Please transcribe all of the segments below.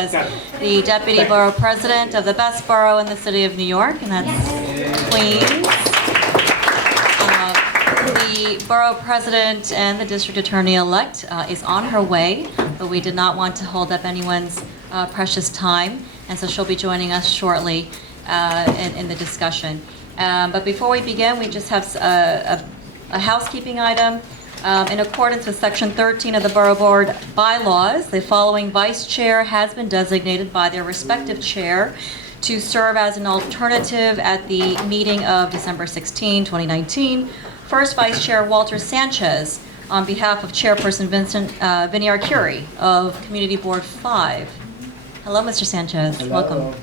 as the Deputy Borough President of the best borough in the city of New York, and that's Queens. The Borough President and the District Attorney-elect is on her way, but we did not want to hold up anyone's precious time, and so she'll be joining us shortly in the discussion. But before we begin, we just have a housekeeping item. In accordance with Section 13 of the Borough Board bylaws, the following vice chair has been designated by their respective chair to serve as an alternative at the meeting of December 16, 2019. First Vice Chair Walter Sanchez, on behalf of Chairperson Vinnie Arcuri of Community Board 5. Hello, Mr. Sanchez. Hello. Welcome.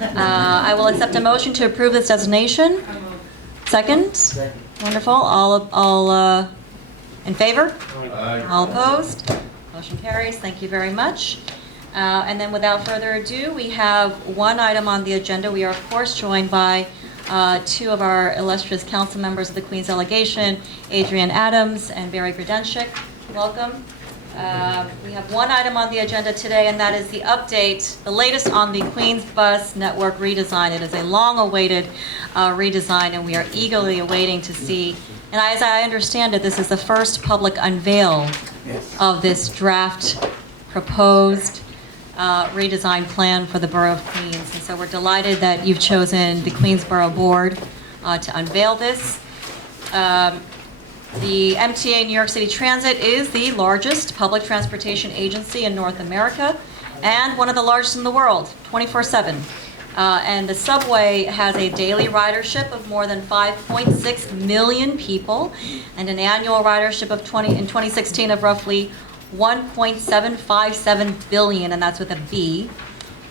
I will accept a motion to approve this designation. Second? Second. Wonderful. All in favor? Aye. All opposed? Motion carries. Thank you very much. And then without further ado, we have one item on the agenda. We are, of course, joined by two of our illustrious council members of the Queens delegation, Adrienne Adams and Barry Grudenchik. Welcome. We have one item on the agenda today, and that is the update, the latest on the Queens Bus Network redesign. It is a long-awaited redesign, and we are eagerly awaiting to see. And as I understand it, this is the first public unveil of this draft proposed redesign plan for the Borough of Queens. And so we're delighted that you've chosen the Queens Borough Board to unveil this. The MTA New York City Transit is the largest public transportation agency in North America and one of the largest in the world, 24/7. And the subway has a daily ridership of more than 5.6 million people and an annual ridership of in 2016 of roughly 1.757 billion, and that's with a B.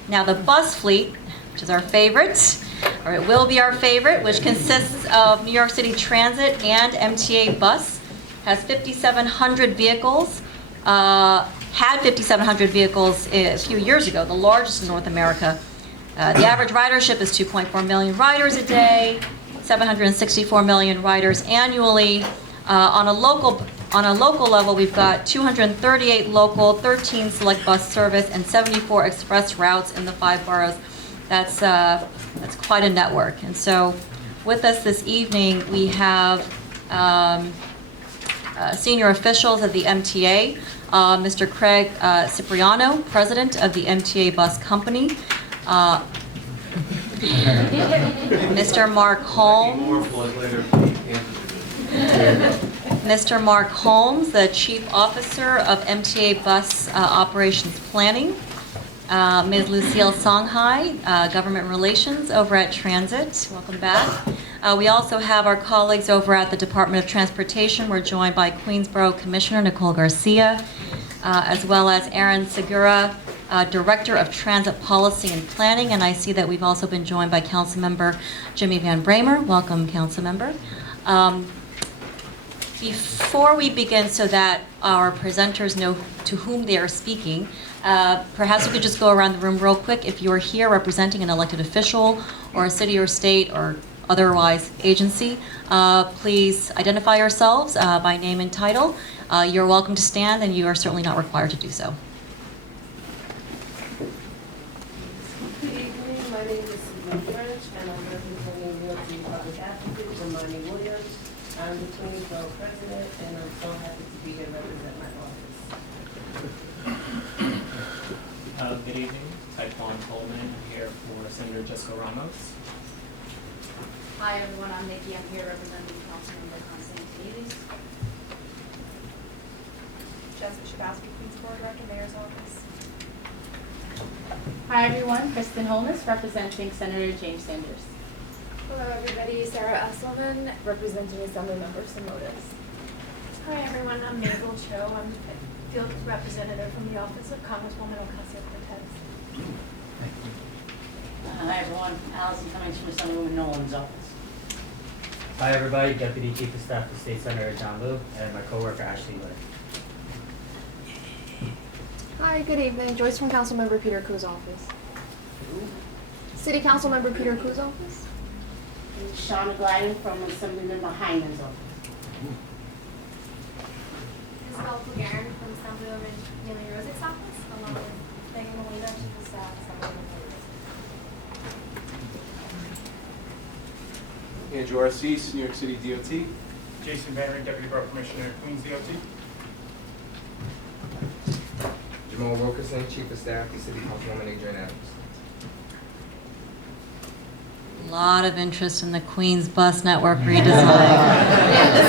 Now the bus fleet, which is our favorite, or it will be our favorite, which consists of New York City Transit and MTA Bus, has 5,700 vehicles, had 5,700 vehicles a few years ago, the largest in North America. The average ridership is 2.4 million riders a day, 764 million riders annually. On a local level, we've got 238 local, 13 select bus service, and 74 express routes in the 5 boroughs. That's quite a network. And so with us this evening, we have senior officials of the MTA, Mr. Craig Cipriano, president of the MTA Bus Company, Mr. Mark Holmes, Mr. Mark Holmes, the chief officer of MTA Bus Operations Planning, Ms. Lucille Songhai, Government Relations over at Transit. Welcome back. We also have our colleagues over at the Department of Transportation. We're joined by Queensborough Commissioner Nicole Garcia, as well as Aaron Segura, Director of Transit Policy and Planning. And I see that we've also been joined by Councilmember Jimmy Van Bramer. Welcome, Councilmember. Before we begin, so that our presenters know to whom they are speaking, perhaps we could just go around the room real quick. If you're here representing an elected official or a city or state or otherwise agency, please identify yourselves by name and title. You're welcome to stand, and you are certainly not required to do so. Good evening. My name is Susan French, and I'm representing New York City Public Advocate Ramani Williams. I'm the Queens Borough President, and I'm so happy to be here to represent my office. Good evening. Taekwon Coleman. I'm here for Senator Jessica Ramos. Hi everyone, I'm Nikki. I'm here representing Councilmember Constantinides. Jessica Shabowski, Queens Board Director, Mayor's Office. Hi everyone, Kristen Holness representing Senator James Sanders. Hello everybody, Sarah Esselman, representing Assemblymember Simotas. Hi everyone, I'm Mabel Cho. I'm field representative from the Office of Congresswoman Ocasio-Cortez. Hi everyone, Allison Cummings from Assemblywoman Nolan's office. Hi everybody, Deputy Chief of Staff to State Senator John Liu and my coworker Ashley Lay. Hi, good evening. Joyce from Councilmember Peter Koo's office. City Councilmember Peter Koo's office. And Shauna Gladden from Assemblymember Hyman's office. Isabel Pugaren from Assemblywoman Neely Rosick's office, along with Megan Molina, Chief of Staff Andrew Arcese, New York City DOT. Jason Banner, Deputy Borough Commissioner, Queens DOT. Jamal Wilkerson, Chief of Staff to City Councilwoman Adrienne Adams. A lot of interest in the Queens Bus Network redesign.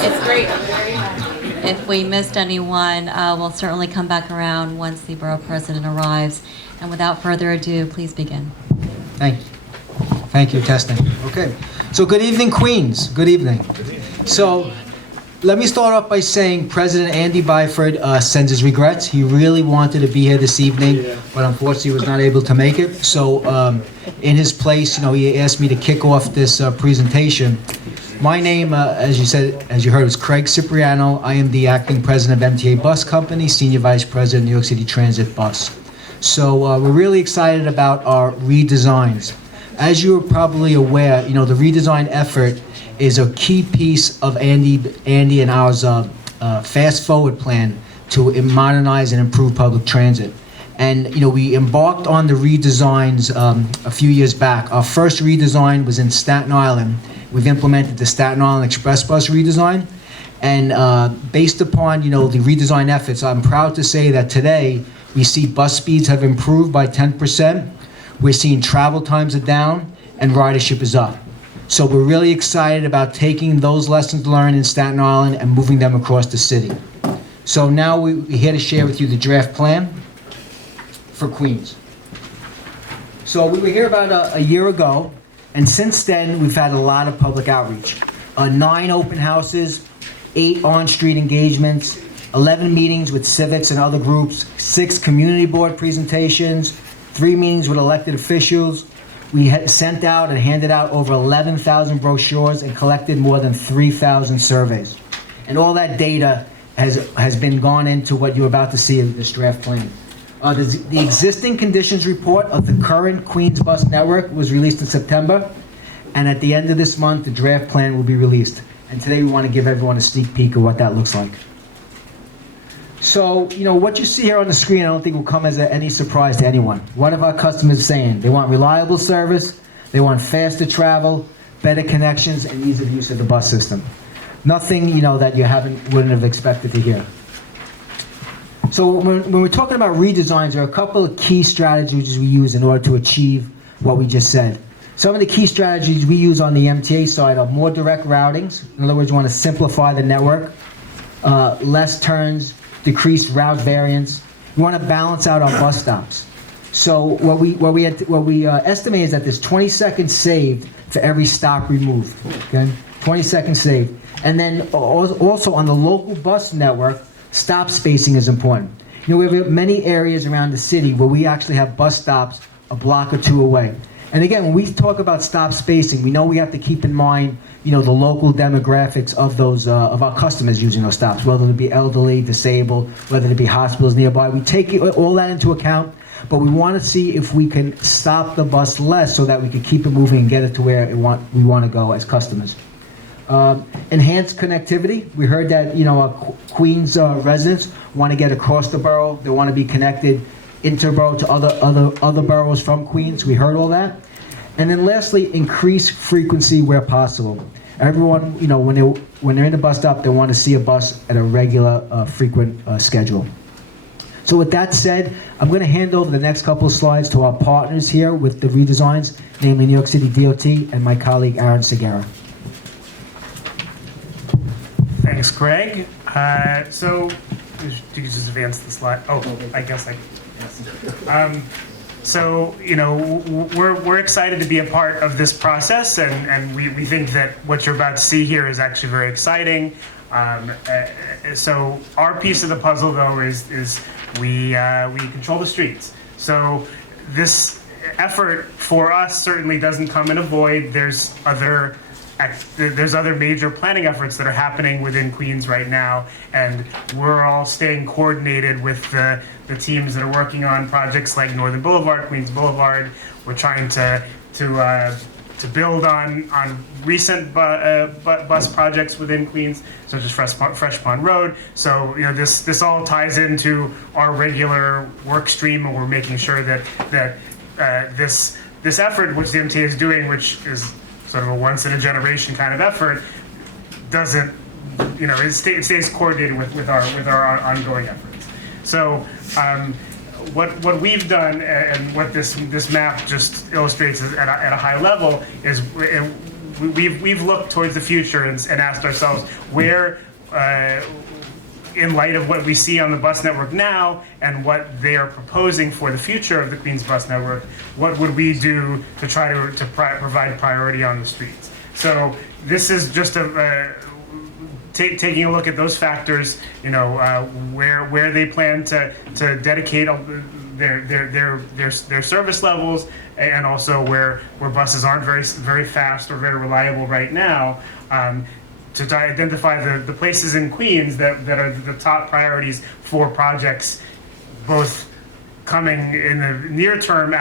It's great, I'm very happy. If we missed anyone, we'll certainly come back around once the Borough President arrives. And without further ado, please begin. Thank you. Thank you, testing. Okay. So good evening, Queens. Good evening. So let me start off by saying President Andy Byford sends his regrets. He really wanted to be here this evening, but unfortunately was not able to make it. So in his place, he asked me to kick off this presentation. My name, as you heard, is Craig Cipriano. I am the acting president of MTA Bus Company, senior vice president, New York City Transit Bus. So we're really excited about our redesigns. As you're probably aware, the redesign effort is a key piece of Andy and ours fast forward plan to modernize and improve public transit. And we embarked on the redesigns a few years back. Our first redesign was in Staten Island. We've implemented the Staten Island Express Bus redesign. And based upon the redesign efforts, I'm proud to say that today we see bus speeds have improved by 10%. We're seeing travel times are down and ridership is up. So we're really excited about taking those lessons learned in Staten Island and moving them across the city. So now we're here to share with you the draft plan for Queens. So we were here about a year ago, and since then we've had a lot of public outreach. 9 open houses, 8 on-street engagements, 11 meetings with civics and other groups, 6 community board presentations, 3 meetings with elected officials. We had sent out and handed out over 11,000 brochures and collected more than 3,000 surveys. And all that data has been gone into what you're about to see in this draft plan. The existing conditions report of the current Queens Bus Network was released in September, and at the end of this month, the draft plan will be released. And today we want to give everyone a sneak peek of what that looks like. So, what you see here on the screen, I don't think will come as any surprise to anyone. What have our customers saying? They want reliable service, they want faster travel, better connections, and ease of use of the bus system. Nothing, that you wouldn't have expected to hear. So when we're talking about redesigns, there are a couple of key strategies we use in order to achieve what we just said. Some of the key strategies we use on the MTA side are more direct routings. In other words, you want to simplify the network, less turns, decreased route variance. We want to balance out our bus stops. So what we estimate is that there's 20 seconds saved for every stop removed. Okay, 20 seconds saved. And then also on the local bus network, stop spacing is important. We have many areas around the city where we actually have bus stops a block or 2 away. And again, when we talk about stop spacing, we know we have to keep in mind, the local demographics of those of our customers using those stops, whether it be elderly, disabled, whether it be hospitals nearby. We take all that into account, but we want to see if we can stop the bus less so that we can keep it moving and get it to where we want to go as customers. Enhanced connectivity. We heard that our Queens residents want to get across the borough. They want to be connected interborough to other boroughs from Queens. We heard all that. And then lastly, increase frequency where possible. Everyone, when they're in the bus stop, they want to see a bus at a regular, frequent schedule. So with that said, I'm going to hand over the next couple of slides to our partners here with the redesigns, namely New York City DOT and my colleague Aaron Segura. Thanks, Greg. So, you can just advance the slide. Oh, I guess I. So, we're excited to be a part of this process, and we think that what you're about to see here is actually very exciting. So, our piece of the puzzle, though, is we control the streets. So, this effort for us certainly doesn't come in a void. There's other major planning efforts that are happening within Queens right now, and we're all staying coordinated with the teams that are working on projects like Northern Boulevard, Queens Boulevard. We're trying to build on recent bus projects within Queens, such as Fresh Pond Road. So this all ties into our regular work stream, and we're making sure that this effort, which the MTA is doing, which is sort of a once in a generation kind of effort, doesn't, it stays coordinated with our ongoing efforts. So what we've done and what this map just illustrates at a high level is we've looked towards the future and asked ourselves where, in light of what we see on the bus network now and what they are proposing for the future of the Queens bus network, what would we do to try to provide priority on the streets? So this is just taking a look at those factors, where they plan to dedicate their service levels, and also where buses aren't very fast or very reliable right now, to identify the places in Queens that are the top priorities for projects, both coming in the near term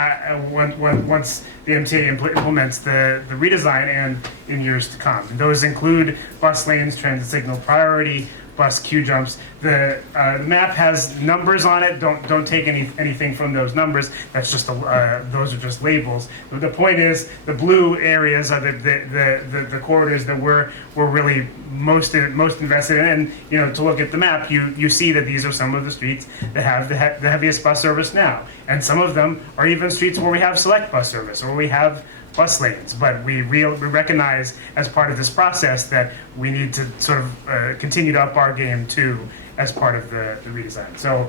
once the MTA implements the redesign and in years to come. And those include bus lanes, transit signal priority, bus queue jumps. The map has numbers on it. Don't take anything from those numbers. That's just those are just labels. But the point is, the blue areas are the corridors that we're really most invested in. And to look at the map, you see that these are some of the streets that have the heaviest bus service now, and some of them are even streets where we have select bus service or we have bus lanes, but we recognize as part of this process that we need to sort of continue to up our game too as part of the redesign. So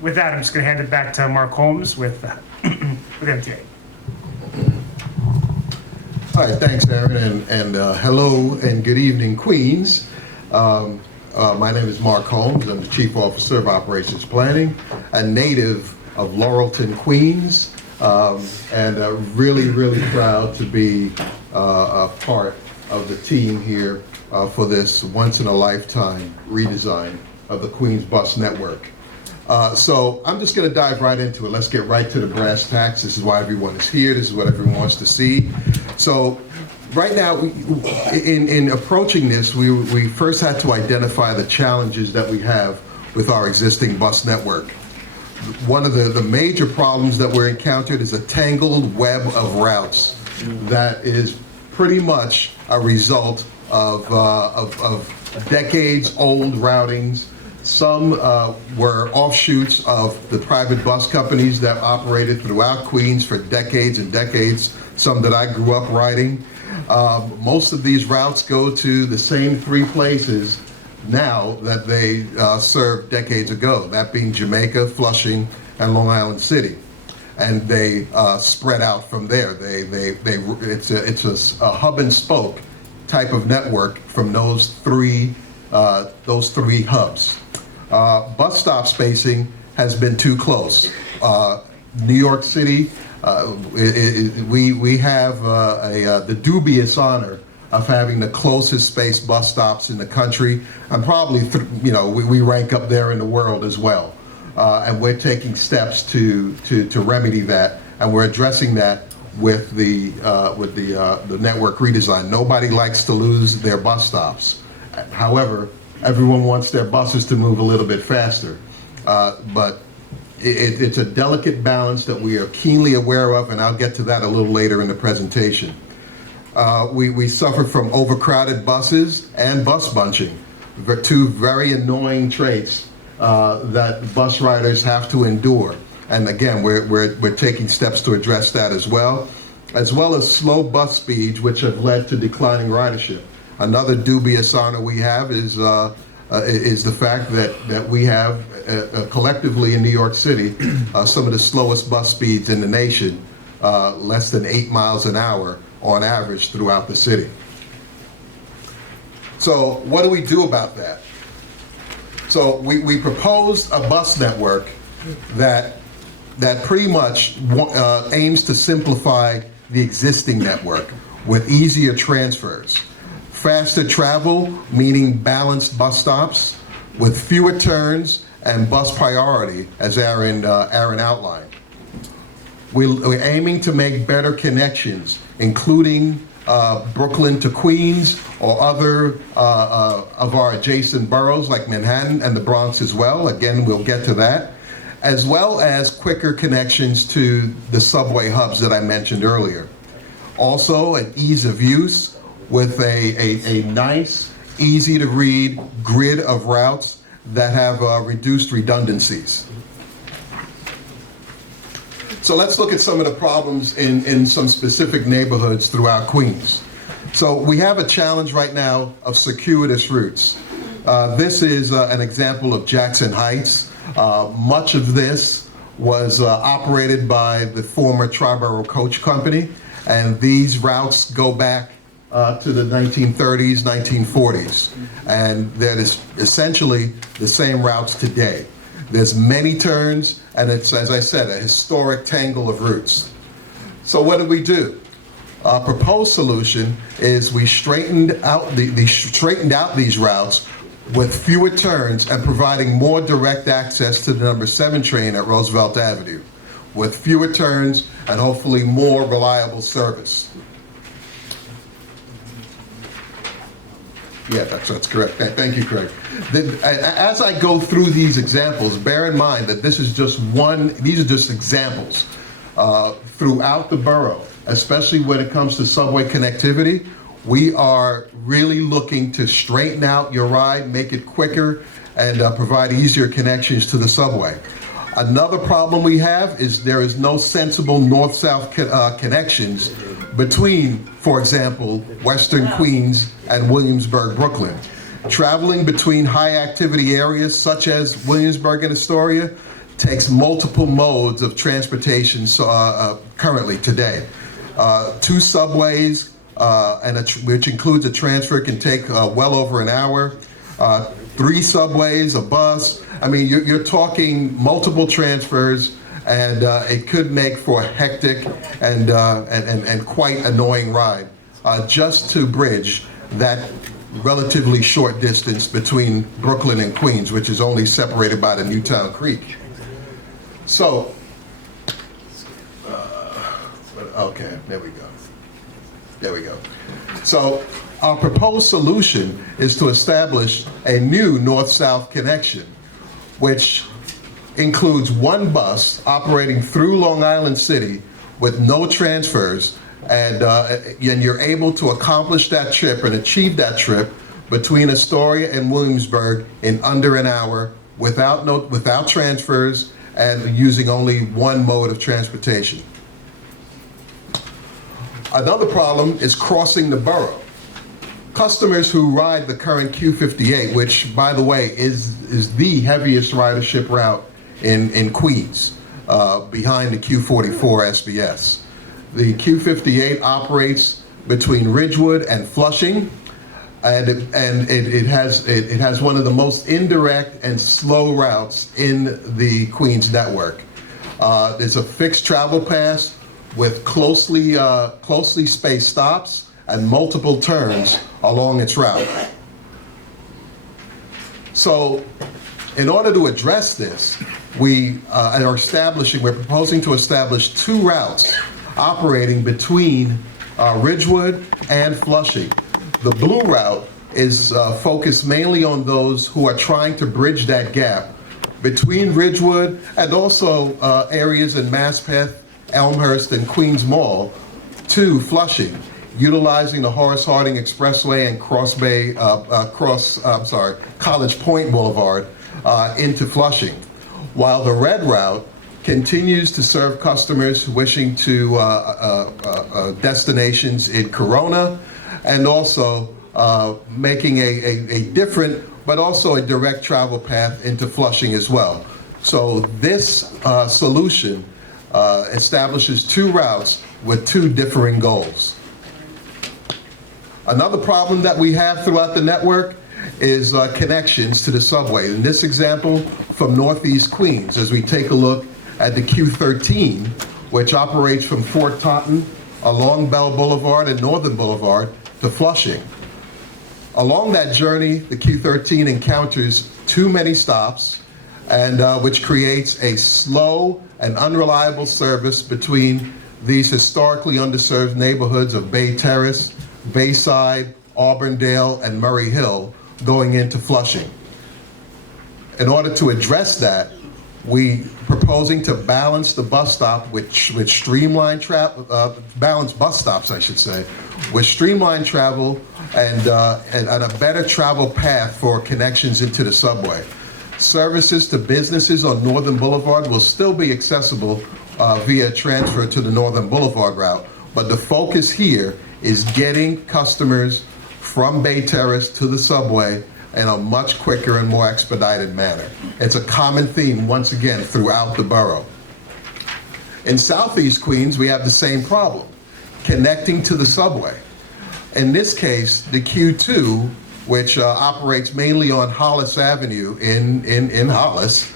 with that, I'm just going to hand it back to Mark Holmes with MTA. Hi, thanks, Aaron, and hello and good evening, Queens. My name is Mark Holmes. I'm the Chief Officer of Operations Planning, a native of Laurelton, Queens. And really proud to be a part of the team here for this once-in-a-lifetime redesign of the Queens bus network. So I'm just going to dive right into it. Let's get right to the brass tacks. This is why everyone is here. This is what everyone wants to see. So right now, in approaching this, we first had to identify the challenges that we have with our existing bus network. One of the major problems that we're encountered is a tangled web of routes that is pretty much a result of decades-old routings. Some were offshoots of the private bus companies that operated throughout Queens for decades and decades, some that I grew up riding. Most of these routes go to the same three places now that they served decades ago, that being Jamaica, Flushing, and Long Island City. And they spread out from there. It's a hub and spoke type of network from those three hubs. Bus stop spacing has been too close. New York City, we have the dubious honor of having the closest spaced bus stops in the country, and probably we rank up there in the world as well. And we're taking steps to remedy that, and we're addressing that with the network redesign. Nobody likes to lose their bus stops. However, everyone wants their buses to move a little bit faster. But it's a delicate balance that we are keenly aware of, and I'll get to that a little later in the presentation. We suffer from overcrowded buses and bus bunching, two very annoying traits that bus riders have to endure. And again, we're taking steps to address that as well as slow bus speeds, which have led to declining ridership. Another dubious honor we have is the fact that we have collectively in New York City some of the slowest bus speeds in the nation, less than 8 miles an hour on average throughout the city. So what do we do about that? So we proposed a bus network that pretty much aims to simplify the existing network with easier transfers. Faster travel, meaning balanced bus stops, with fewer turns and bus priority, as Aaron outlined. We're aiming to make better connections, including Brooklyn to Queens or other of our adjacent boroughs like Manhattan and the Bronx as well. Again, we'll get to that. As well as quicker connections to the subway hubs that I mentioned earlier. Also, an ease of use with a nice, easy to read grid of routes that have reduced redundancies. So let's look at some of the problems in some specific neighborhoods throughout Queens. So we have a challenge right now of circuitous routes. This is an example of Jackson Heights. Much of this was operated by the former Triborough Coach Company, and these routes go back to the 1930s, 1940s, and that is essentially the same routes today. There's many turns, and it's, as I said, a historic tangle of routes. So what did we do? Our proposed solution is we straightened out these routes with fewer turns and providing more direct access to the number 7 train at Roosevelt Avenue, with fewer turns and hopefully more reliable service. Yeah, that's correct. Thank you, Craig. As I go through these examples, bear in mind that these are just examples. Throughout the borough, especially when it comes to subway connectivity, we are really looking to straighten out your ride, make it quicker, and provide easier connections to the subway. Another problem we have is there is no sensible north-south connections between, for example, Western Queens and Williamsburg, Brooklyn. Traveling between high-activity areas such as Williamsburg and Astoria takes multiple modes of transportation currently today. 2 subways, which includes a transfer, can take well over an hour. 3 subways, a bus. I mean, you're talking multiple transfers, and it could make for a hectic and quite annoying ride just to bridge that relatively short distance between Brooklyn and Queens, which is only separated by the Newtown Creek. So, okay, there we go. There we go. So, our proposed solution is to establish a new north-south connection, which includes 1 bus operating through Long Island City with no transfers, and you're able to accomplish that trip and achieve that trip between Astoria and Williamsburg in under an hour without transfers and using only 1 mode of transportation. Another problem is crossing the borough. Customers who ride the current Q58, which, by the way, is the heaviest ridership route in Queens, behind the Q44 SBS. The Q58 operates between Ridgewood and Flushing, and it has one of the most indirect and slow routes in the Queens network. There's a fixed travel pass with closely spaced stops and multiple turns along its route. So, in order to address this, we're proposing to establish 2 routes operating between Ridgewood and Flushing. The blue route is focused mainly on those who are trying to bridge that gap between Ridgewood and also areas in Maspeth, Elmhurst, and Queens Mall to Flushing, utilizing the Horace Harding Expressway and College Point Boulevard into Flushing, while the red route continues to serve customers wishing to destinations in Corona, and also making a different but also a direct travel path into Flushing as well. So this solution establishes 2 routes with 2 differing goals. Another problem that we have throughout the network is connections to the subway. In this example, from Northeast Queens, as we take a look at the Q13, which operates from Fort Taunton along Bell Boulevard and Northern Boulevard to Flushing. Along that journey, the Q13 encounters too many stops, and which creates a slow and unreliable service between these historically underserved neighborhoods of Bay Terrace, Bayside, Auburndale, and Murray Hill going into Flushing. In order to address that, we proposing to balance the bus stop with streamlined balance bus stops, I should say, with streamlined travel and a better travel path for connections into the subway. Services to businesses on Northern Boulevard will still be accessible via transfer to the Northern Boulevard route, but the focus here is getting customers from Bay Terrace to the subway in a much quicker and more expedited manner. It's a common theme, once again, throughout the borough. In Southeast Queens, we have the same problem, connecting to the subway. In this case, the Q2, which operates mainly on Hollis Avenue in Hollis,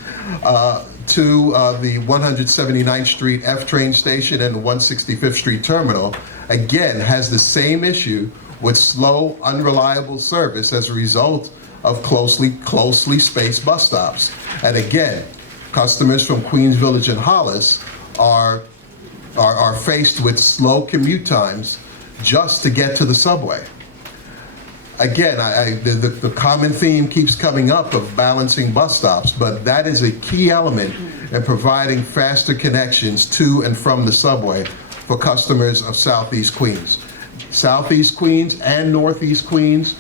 to the 179th Street F train station and the 165th Street terminal, again, has the same issue with slow, unreliable service as a result of closely spaced bus stops. And again, customers from Queens Village and Hollis are faced with slow commute times just to get to the subway. Again, the common theme keeps coming up of balancing bus stops, but that is a key element in providing faster connections to and from the subway for customers of Southeast Queens. Southeast Queens and Northeast Queens,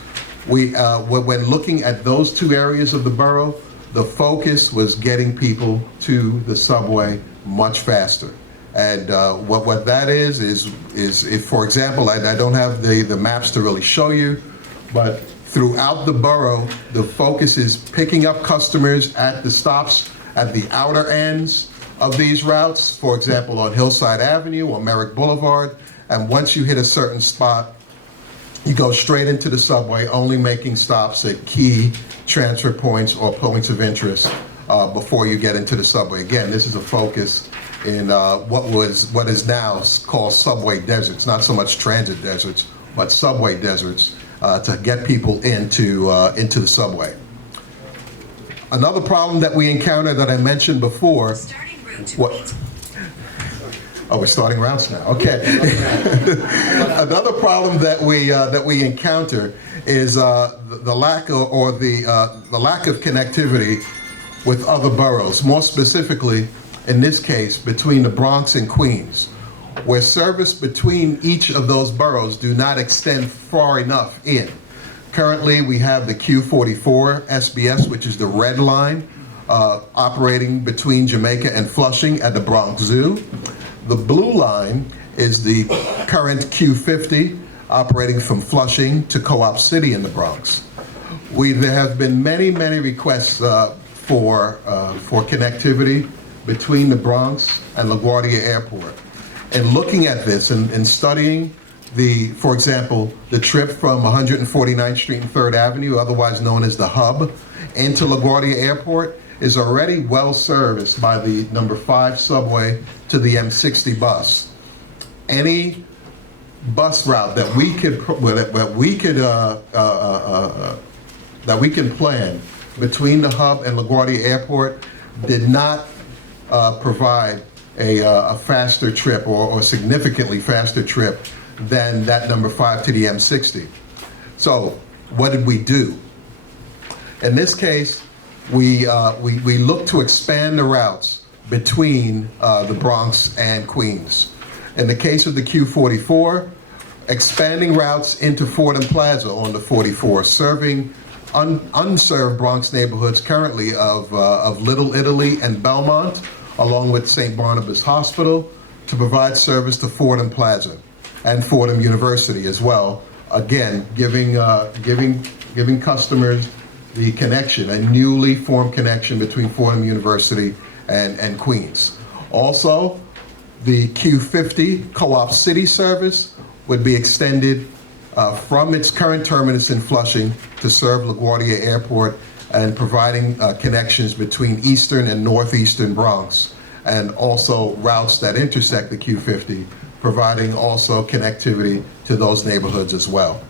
when looking at those two areas of the borough, the focus was getting people to the subway much faster. And what that is if, for example, I don't have the maps to really show you, but throughout the borough, the focus is picking up customers at the stops at the outer ends of these routes, for example, on Hillside Avenue or Merrick Boulevard. And once you hit a certain spot, you go straight into the subway, only making stops at key transfer points or points of interest before you get into the subway. Again, this is a focus in what is now called subway deserts, not so much transit deserts, but subway deserts to get people into the subway. Another problem that we encounter that I mentioned before. Oh, we're starting routes now. Okay. Another problem that we encounter is the lack of connectivity with other boroughs. More specifically, in this case, between the Bronx and Queens, where service between each of those boroughs do not extend far enough in. Currently, we have the Q44 SBS, which is the red line, operating between Jamaica and Flushing at the Bronx Zoo. The blue line is the current Q50, operating from Flushing to Co-op City in the Bronx. There have been many requests for connectivity between the Bronx and LaGuardia Airport. And looking at this and studying for example, the trip from 149th Street and 3rd Avenue, otherwise known as the Hub, into LaGuardia Airport is already well serviced by the number 5 subway to the M60 bus. Any bus route that we can plan between the Hub and LaGuardia Airport did not provide a faster trip or significantly faster trip than that number 5 to the M60. So what did we do? In this case, we looked to expand the routes between the Bronx and Queens. In the case of the Q44, expanding routes into Fordham Plaza on the 44, serving unserved Bronx neighborhoods currently of Little Italy and Belmont, along with St. Barnabas Hospital, to provide service to Fordham Plaza and Fordham University as well. Again, giving customers the connection, a newly formed connection between Fordham University and Queens. Also, the Q50 Co-op City service would be extended from its current terminus in Flushing to serve LaGuardia Airport and providing connections between eastern and northeastern Bronx, and also routes that intersect the Q50, providing also connectivity to those neighborhoods as well.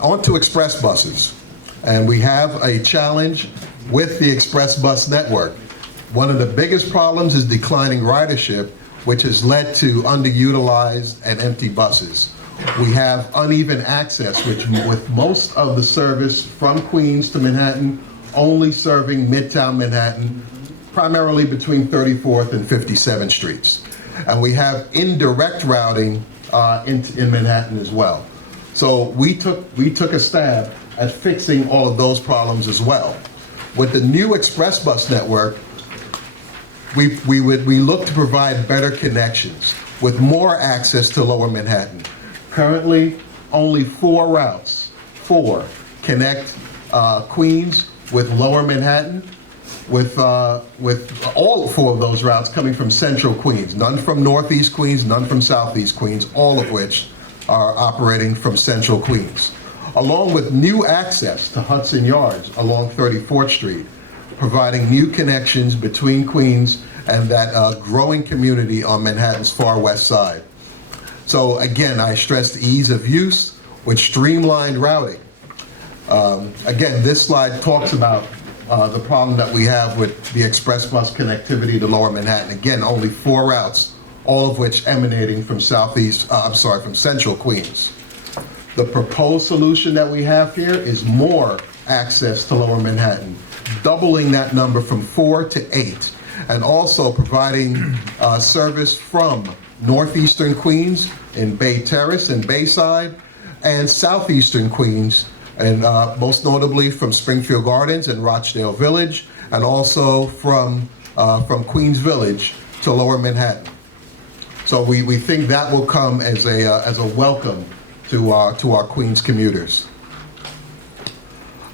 On to express buses, and we have a challenge with the express bus network. One of the biggest problems is declining ridership, which has led to underutilized and empty buses. We have uneven access, with most of the service from Queens to Manhattan only serving Midtown Manhattan, primarily between 34th and 57th Streets. And we have indirect routing in Manhattan as well. So we took a stab at fixing all of those problems as well. With the new express bus network, we look to provide better connections with more access to Lower Manhattan. Currently, only 4 routes, connect Queens with Lower Manhattan, with all 4 of those routes coming from Central Queens, none from Northeast Queens, none from Southeast Queens, all of which are operating from Central Queens. Along with new access to Hudson Yards along 34th Street, providing new connections between Queens and that growing community on Manhattan's far west side. So again, I stressed ease of use with streamlined routing. Again, this slide talks about the problem that we have with the express bus connectivity to Lower Manhattan. Again, only 4 routes, all of which emanating from from Central Queens. The proposed solution that we have here is more access to Lower Manhattan, doubling that number from 4 to 8, and also providing service from Northeastern Queens in Bay Terrace and Bayside, and Southeastern Queens, and most notably from Springfield Gardens and Rochdale Village, and also from Queens Village to Lower Manhattan. So we think that will come as a welcome to our Queens commuters.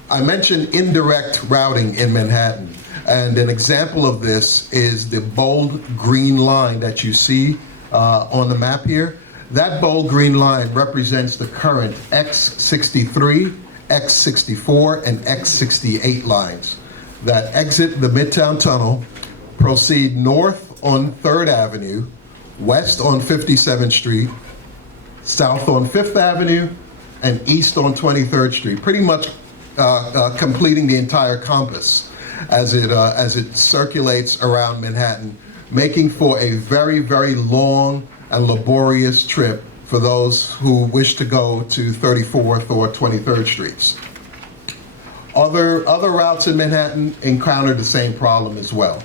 I mentioned indirect routing in Manhattan, and an example of this is the bold green line that you see on the map here. That bold green line represents the current X63, X64, and X68 lines that exit the Midtown Tunnel, proceed north on 3rd Avenue, west on 57th Street, south on 5th Avenue, and east on 23rd Street, pretty much completing the entire compass as it circulates around Manhattan, making for a very, very long and laborious trip for those who wish to go to 34th or 23rd Streets. Other routes in Manhattan encounter the same problem as well.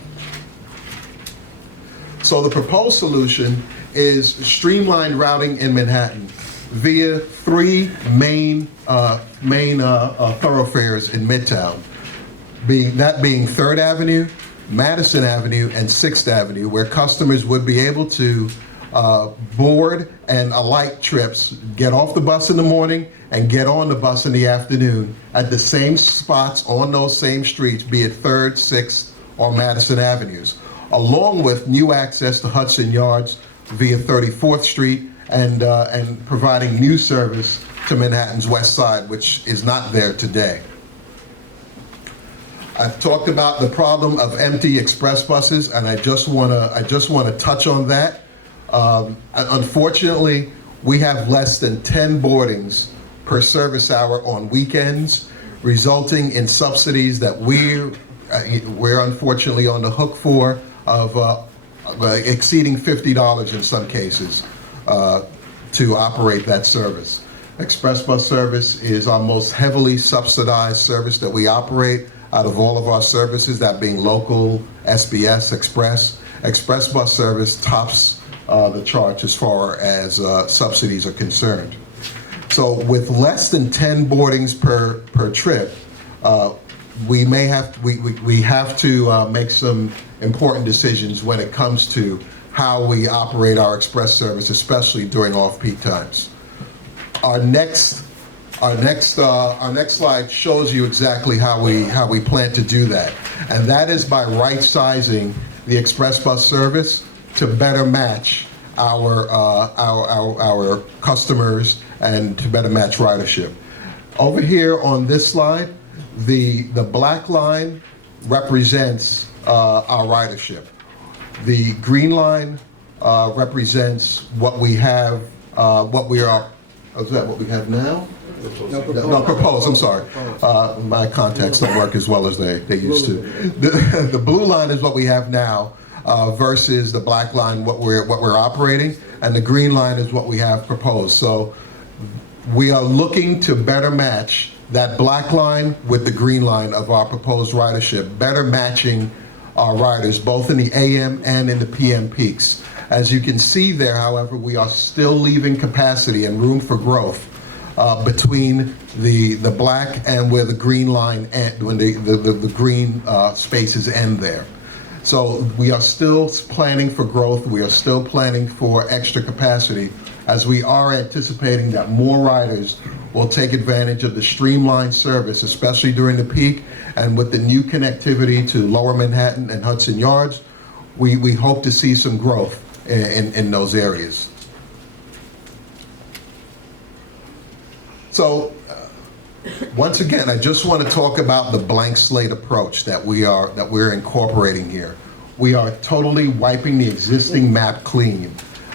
So the proposed solution is streamlined routing in Manhattan via 3 main thoroughfares in Midtown, being 3rd Avenue, Madison Avenue, and 6th Avenue, where customers would be able to board and alight trips, get off the bus in the morning and get on the bus in the afternoon at the same spots on those same streets, be it 3rd, 6th, or Madison Avenues, along with new access to Hudson Yards via 34th Street and providing new service to Manhattan's west side, which is not there today. I've talked about the problem of empty express buses, and I just want to touch on that. Unfortunately, we have less than 10 boardings per service hour on weekends, resulting in subsidies that we're unfortunately on the hook for, of exceeding $50 in some cases to operate that service. Express bus service is our most heavily subsidized service that we operate out of all of our services, that being local, SBS, express. Express bus service tops the charts as far as subsidies are concerned. So with less than 10 boardings per trip, we have to make some important decisions when it comes to how we operate our express service, especially during off-peak times. Our next slide shows you exactly how we plan to do that, and that is by right-sizing the express bus service to better match our customers and to better match ridership. Over here on this slide, the black line represents our ridership. The green line represents what we have, what we have now? No, proposed, I'm sorry. My contacts don't work as well as they used to. The blue line is what we have now versus the black line, what we're operating, and the green line is what we have proposed. So we are looking to better match that black line with the green line of our proposed ridership, better matching our riders both in the AM and in the PM peaks. As you can see there, however, we are still leaving capacity and room for growth between the black and where the green line end, when the green spaces end there. So we are still planning for growth. We are still planning for extra capacity, as we are anticipating that more riders will take advantage of the streamlined service, especially during the peak, and with the new connectivity to Lower Manhattan and Hudson Yards, we hope to see some growth in those areas. So, once again, I just want to talk about the blank slate approach that we're incorporating here. We are totally wiping the existing map clean.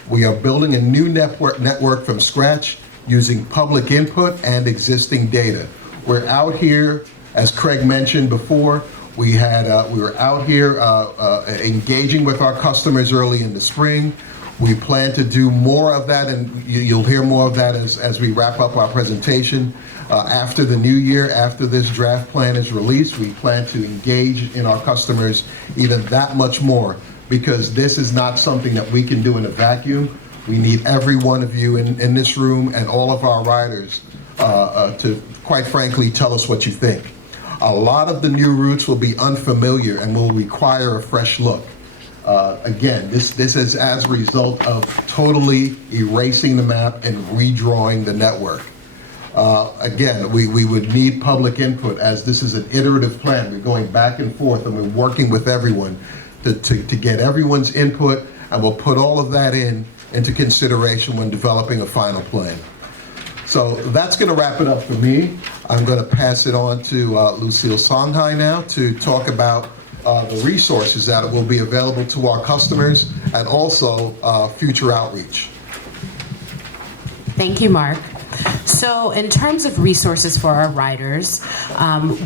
We are building a new network from scratch using public input and existing data. We're out here, as Craig mentioned before, we were out here engaging with our customers early in the spring. We plan to do more of that, and you'll hear more of that as we wrap up our presentation. After the new year, after this draft plan is released, we plan to engage in our customers even that much more, because this is not something that we can do in a vacuum. We need every one of you in this room and all of our riders to, quite frankly, tell us what you think. A lot of the new routes will be unfamiliar and will require a fresh look. Again, this is as a result of totally erasing the map and redrawing the network. Again, we would need public input, as this is an iterative plan. We're going back and forth, and we're working with everyone to get everyone's input, and we'll put all of that into consideration when developing a final plan. So that's going to wrap it up for me. I'm going to pass it on to Lucille Songhai now to talk about the resources that will be available to our customers, and also future outreach. Thank you, Mark. So in terms of resources for our riders,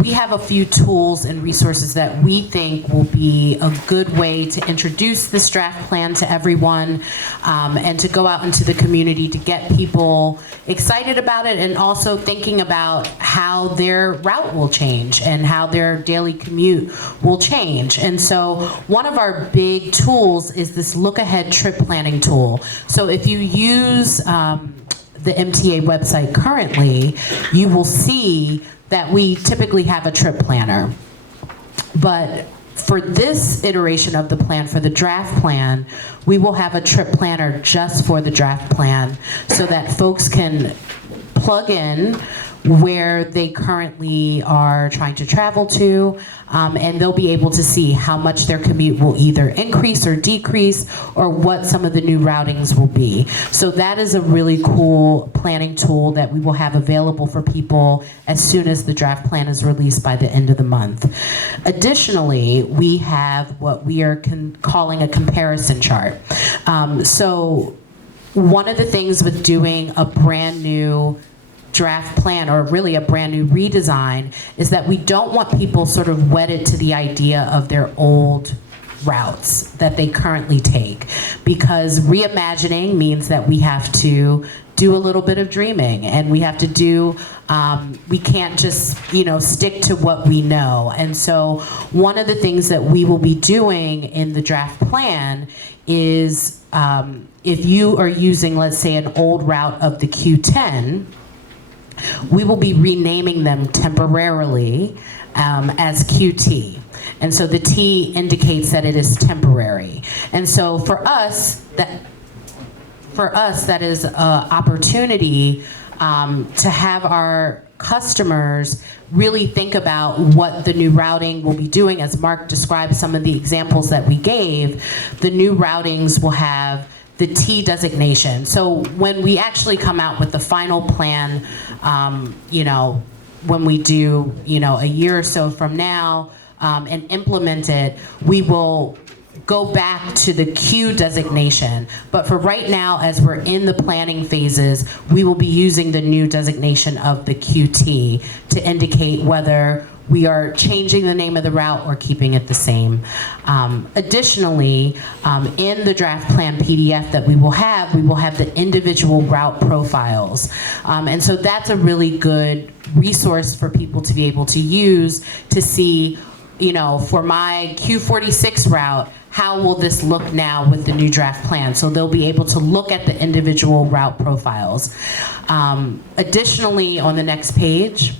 we have a few tools and resources that we think will be a good way to introduce this draft plan to everyone, and to go out into the community to get people excited about it, and also thinking about how their route will change and how their daily commute will change. And so one of our big tools is this look ahead trip planning tool. So if you use the MTA website currently, you will see that we typically have a trip planner. But for this iteration of the plan, for the draft plan, we will have a trip planner just for the draft plan, so that folks can plug in where they currently are trying to travel to, and they'll be able to see how much their commute will either increase or decrease, or what some of the new routings will be. So that is a really cool planning tool that we will have available for people as soon as the draft plan is released by the end of the month. Additionally, we have what we are calling a comparison chart. So one of the things with doing a brand new draft plan, or really a brand new redesign, is that we don't want people sort of wedded to the idea of their old routes that they currently take, because reimagining means that we have to do a little bit of dreaming, and we have to do, we can't just, stick to what we know. And so one of the things that we will be doing in the draft plan is, if you are using, let's say, an old route of the Q10, we will be renaming them temporarily as QT. And so the T indicates that it is temporary. And so for us, that is an opportunity to have our customers really think about what the new routing will be doing. As Mark described some of the examples that we gave, the new routings will have the T designation. So when we actually come out with the final plan, when we do, a year or so from now, and implement it, we will go back to the Q designation. But for right now, as we're in the planning phases, we will be using the new designation of the QT to indicate whether we are changing the name of the route or keeping it the same. Additionally, in the draft plan PDF that we will have the individual route profiles. And so that's a really good resource for people to be able to use to see, you know, for my Q46 route, how will this look now with the new draft plan? So they'll be able to look at the individual route profiles. Additionally, on the next page,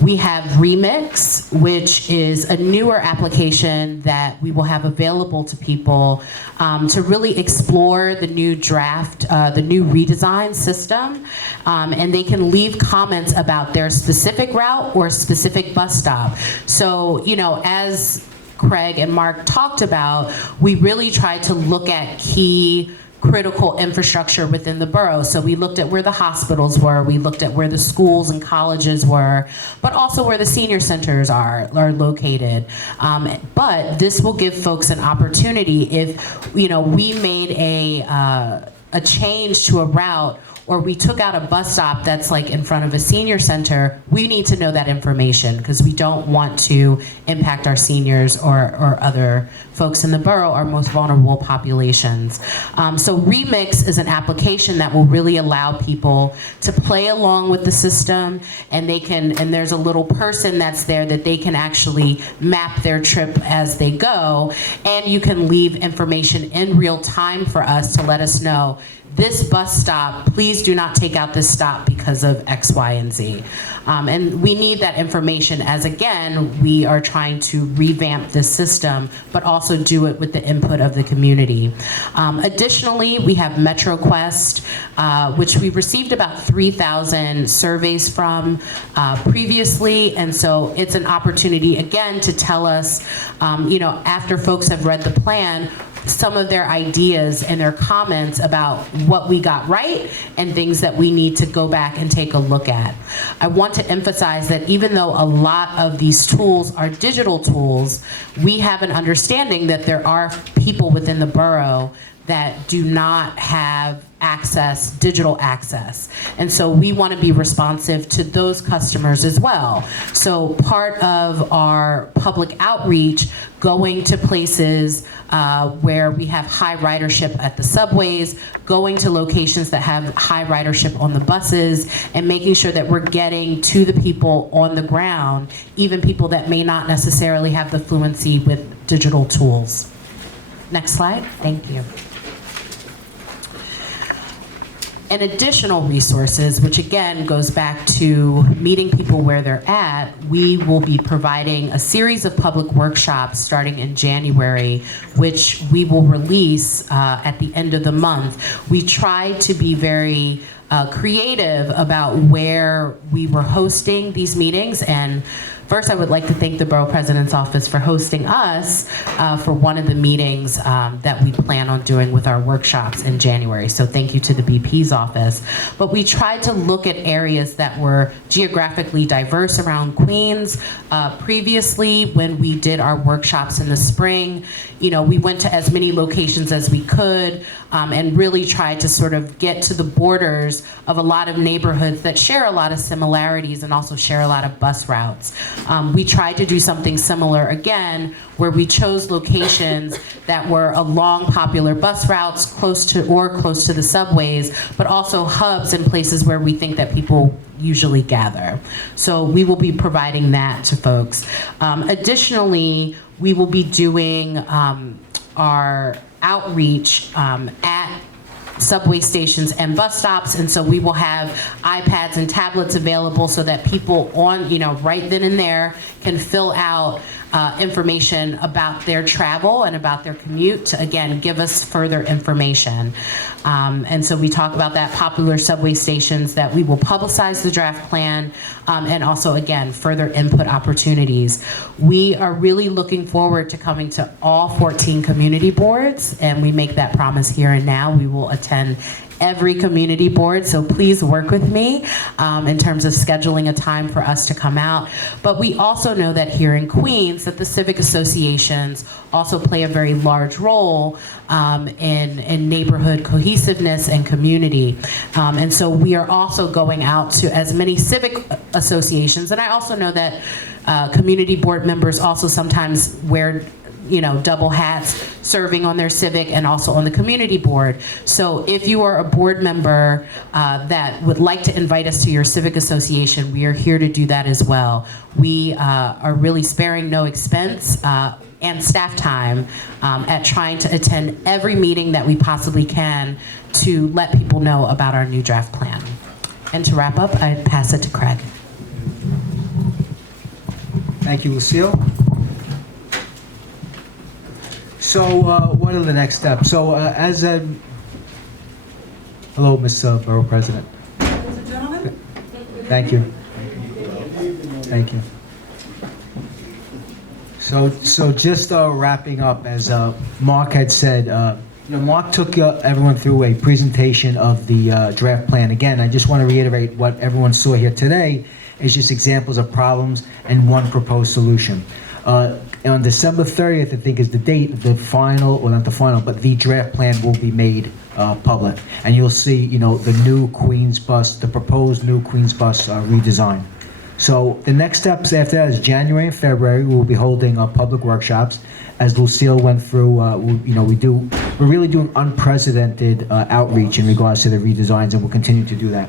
we have Remix, which is a newer application that we will have available to people to really explore the new draft, the new redesign system. And they can leave comments about their specific route or specific bus stop. So, you know, as Craig and Mark talked about, we really tried to look at key critical infrastructure within the borough. So we looked at where the hospitals were, we looked at where the schools and colleges were, but also where the senior centers are located. But this will give folks an opportunity if, you know, we made a change to a route, or we took out a bus stop that's like in front of a senior center, we need to know that information because we don't want to impact our seniors or other folks in the borough, our most vulnerable populations. So Remix is an application that will really allow people to play along with the system, and they can, and there's a little person that's there that they can actually map their trip as they go, and you can leave information in real time for us to let us know, this bus stop, please do not take out this stop because of X, Y, and Z. And we need that information as, again, we are trying to revamp this system, but also do it with the input of the community. Additionally, we have MetroQuest, which we received about 3,000 surveys from previously, and so it's an opportunity, again, to tell us, you know, after folks have read the plan, some of their ideas and their comments about what we got right and things that we need to go back and take a look at. I want to emphasize that even though a lot of these tools are digital tools, we have an understanding that there are people within the borough that do not have access, digital access. And so we want to be responsive to those customers as well. So part of our public outreach, going to places where we have high ridership at the subways, going to locations that have high ridership on the buses, and making sure that we're getting to the people on the ground, even people that may not necessarily have the fluency with digital tools. Next slide, thank you. And additional resources, which again goes back to meeting people where they're at, we will be providing a series of public workshops starting in January, which we will release at the end of the month. We tried to be very creative about where we were hosting these meetings, and first, I would like to thank the Borough President's Office for hosting us for one of the meetings that we plan on doing with our workshops in January. So thank you to the BP's office. But we tried to look at areas that were geographically diverse around Queens. Previously, when we did our workshops in the spring, you know, we went to as many locations as we could and really tried to sort of get to the borders of a lot of neighborhoods that share a lot of similarities and also share a lot of bus routes. We tried to do something similar again, where we chose locations that were along popular bus routes, close to the subways, but also hubs and places where we think that people usually gather. So we will be providing that to folks. Additionally, we will be doing our outreach at subway stations and bus stops, and so we will have iPads and tablets available so that people on, you know, right then and there can fill out information about their travel and about their commute to, again, give us further information. And so we talk about that, popular subway stations, that we will publicize the draft plan, and also, again, further input opportunities. We are really looking forward to coming to all 14 community boards, and we make that promise here and now. We will attend every community board, so please work with me in terms of scheduling a time for us to come out. But we also know that here in Queens, that the civic associations also play a very large role in neighborhood cohesiveness and community. And so we are also going out to as many civic associations, and I also know that community board members also sometimes wear double hats, serving on their civic and also on the community board. So if you are a board member that would like to invite us to your civic association, we are here to do that as well. We are really sparing no expense and staff time at trying to attend every meeting that we possibly can to let people know about our new draft plan. And to wrap up, I pass it to Craig. Thank you, Lucille. So what are the next steps? So hello, Ms. Borough President. Ladies and gentlemen. Thank you. Thank you. So just wrapping up, as Mark had said, Mark took everyone through a presentation of the draft plan. Again, I just want to reiterate what everyone saw here today is just examples of problems and one proposed solution. On December 30th, I think is the date, the final, or not the final, but the draft plan will be made public. And you'll see, the new Queens bus, the proposed new Queens bus redesign. So the next steps after that is January and February, we'll be holding public workshops. As Lucille went through, we're really doing unprecedented outreach in regards to the redesigns, and we'll continue to do that.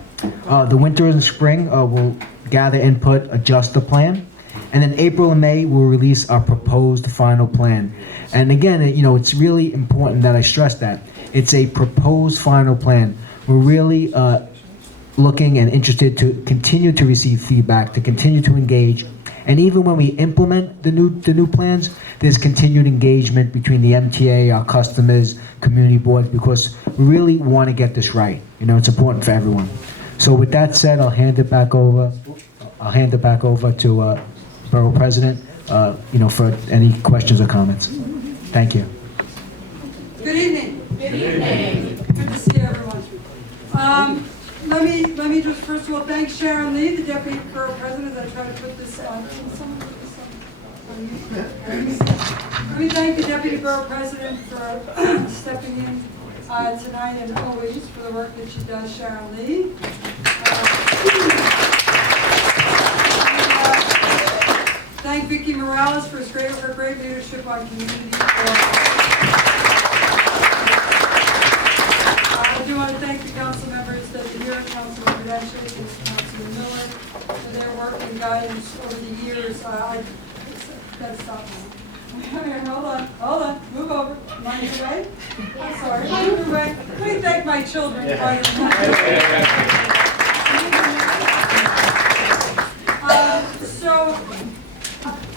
The winter and spring, we'll gather input, adjust the plan. And then April and May, we'll release our proposed final plan. And again, it's really important that I stress that. It's a proposed final plan. We're really looking and interested to continue to receive feedback, to continue to engage. And even when we implement the new plans, there's continued engagement between the MTA, our customers, community boards, because we really want to get this right. It's important for everyone. So with that said, I'll hand it back over to Borough President, for any questions or comments. Thank you. Good evening. Good evening. Good to see everyone. Let me just first of all thank Sharon Lee, the Deputy Borough President, as I try to put this on. Let me thank the Deputy Borough President for stepping in tonight and always for the work that she does, Sharon Lee. Thank Vicki Morales for her great leadership on community. I do want to thank the council members that are here, Councilman Prudential and Councilman Miller, for their work and guidance over the years. Gotta stop now. Hold on, move over. Mind your way? I'm sorry, move your way. Let me thank my children. So,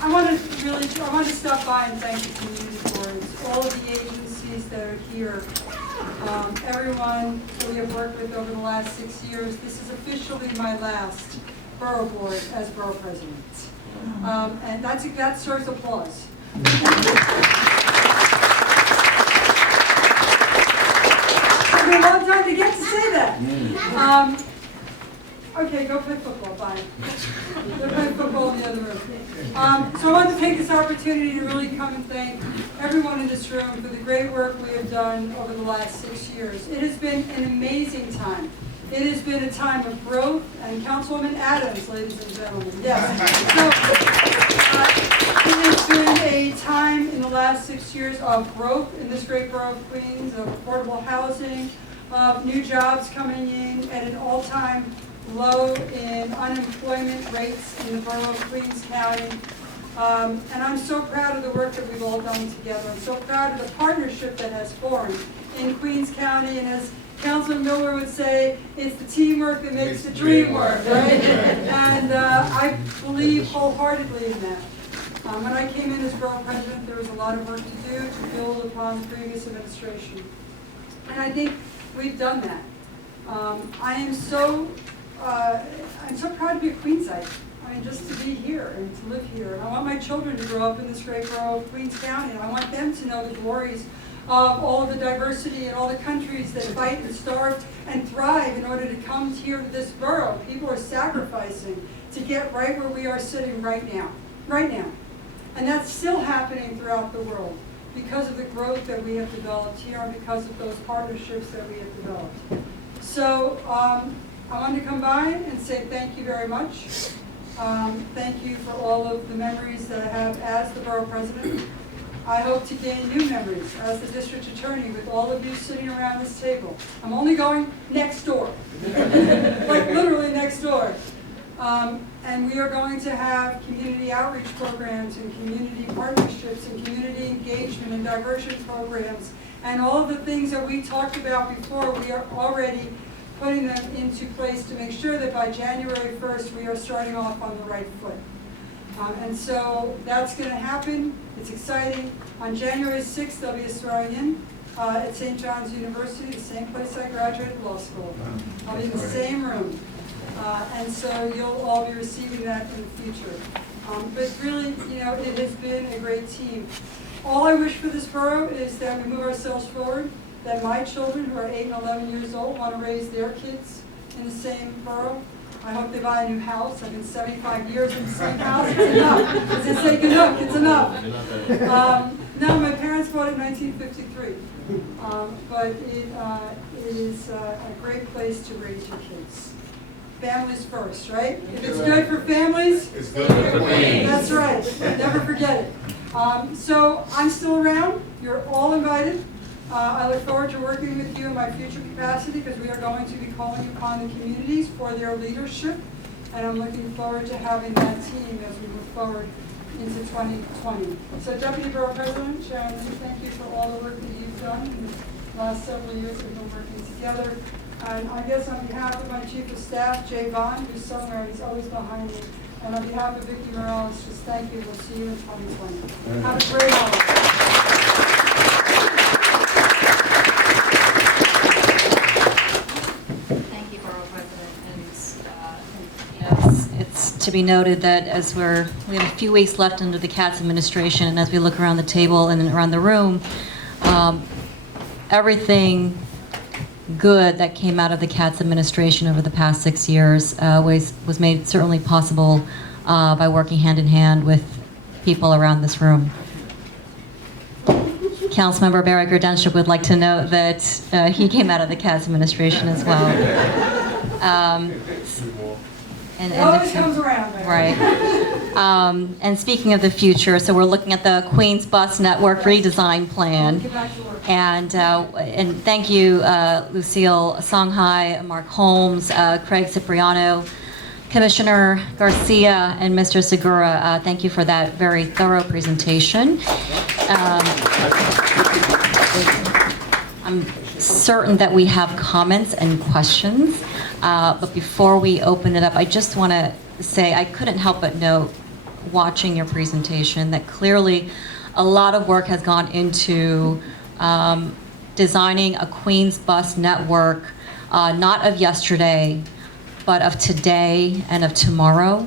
I want to stop by and thank the community boards, all of the agencies that are here, everyone that we have worked with over the last 6 years. This is officially my last borough board as borough president. And that serves applause. Took me a long time to get to say that. Okay, go play football, bye. Go play football in the other room. So I want to take this opportunity to really come and thank everyone in this room for the great work we have done over the last 6 years. It has been an amazing time. It has been a time of growth, and Councilwoman Adams, ladies and gentlemen, yes. So, it has been a time in the last 6 years of growth in this great borough of Queens, of affordable housing, of new jobs coming in at an all-time low in unemployment rates in the borough of Queens County. And I'm so proud of the work that we've all done together. I'm so proud of the partnership that has formed in Queens County. And as Councilman Miller would say, it's the teamwork that makes the dream work, right? And I believe wholeheartedly in that. When I came in as borough president, there was a lot of work to do to build upon the previous administration. And I think we've done that. I'm so proud to be a Queensite. I mean, just to be here and to live here. And I want my children to grow up in this great borough of Queens County. And I want them to know the glories of all of the diversity and all the countries that fight and starve and thrive in order to come here to this borough. People are sacrificing to get right where we are sitting right now. And that's still happening throughout the world because of the growth that we have developed here and because of those partnerships that we have developed. So I wanted to come by and say thank you very much. Thank you for all of the memories that I have as the borough president. I hope to gain new memories as the district attorney with all of you sitting around this table. I'm only going next door, like literally next door. And we are going to have community outreach programs and community partnerships and community engagement and diversion programs. And all of the things that we talked about before, we are already putting them into place to make sure that by January 1st, we are starting off on the right foot. And so that's going to happen. It's exciting. On January 6th, there'll be a swearing-in at St. John's University, the same place I graduated law school. I'll be in the same room. And so you'll all be receiving that in the future. But really, you know, it has been a great team. All I wish for this borough is that we move ourselves forward, that my children who are 8 and 11 years old want to raise their kids in the same borough. I hope they buy a new house. I've been 75 years in the same house. It's enough. As they say, good luck, it's enough. No, my parents bought it in 1953. But it is a great place to raise your kids. Families first, right? If it's good for families, It's good for Queens. That's right. Never forget it. So I'm still around. You're all invited. I look forward to working with you in my future capacity because we are going to be calling upon the communities for their leadership. And I'm looking forward to having that team as we move forward into 2020. So Deputy Borough President, Sharon Lee, thank you for all the work that you've done in the last several years we've been working together. And I guess on behalf of my Chief of Staff, Jay Bond, who's somewhere, he's always behind me, and on behalf of Vicki Morales, just thank you. We'll see you in 2020. Have a great holiday. Thank you, Borough President. And you know, it's to be noted that as we have a few weeks left under the Katz administration, and as we look around the table and around the room, everything good that came out of the Katz administration over the past 6 years was made certainly possible by working hand in hand with people around this room. Councilmember Barry Gurdenchuk would like to note that he came out of the Katz administration as well. It always comes around, right? And speaking of the future, so we're looking at the Queens Bus Network redesign plan. And thank you, Lucille Songhai, Mark Holmes, Craig Cipriano, Commissioner Garcia, and Mr. Segura. Thank you for that very thorough presentation. I'm certain that we have comments and questions, but before we open it up, I just want to say I couldn't help but note, watching your presentation, that clearly a lot of work has gone into designing a Queens bus network, not of yesterday, but of today and of tomorrow,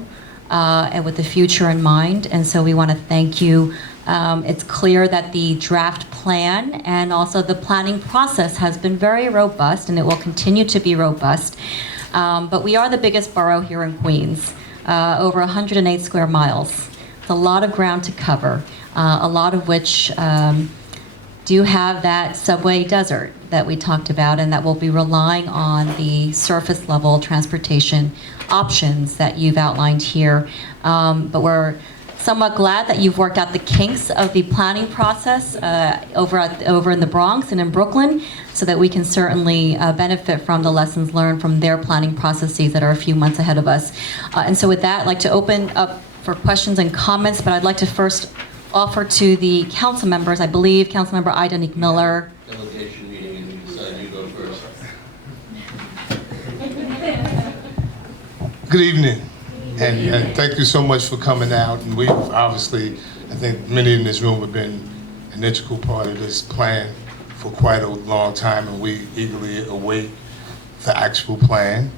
and with the future in mind. And so we want to thank you. It's clear that the draft plan and also the planning process has been very robust, and it will continue to be robust. But we are the biggest borough here in Queens, over 108 square miles. It's a lot of ground to cover, a lot of which do have that subway desert that we talked about, and that will be relying on the surface level transportation options that you've outlined here. But we're somewhat glad that you've worked out the kinks of the planning process over in the Bronx and in Brooklyn, so that we can certainly benefit from the lessons learned from their planning processes that are a few months ahead of us. And so with that, I'd like to open up for questions and comments, but I'd like to first offer to the council members. I believe Councilmember Ida Nick Miller. Delegation meeting, and you decide you go first. Good evening, and thank you so much for coming out. And we've obviously, I think many in this room have been an integral part of this plan for quite a long time, and we eagerly await the actual plan.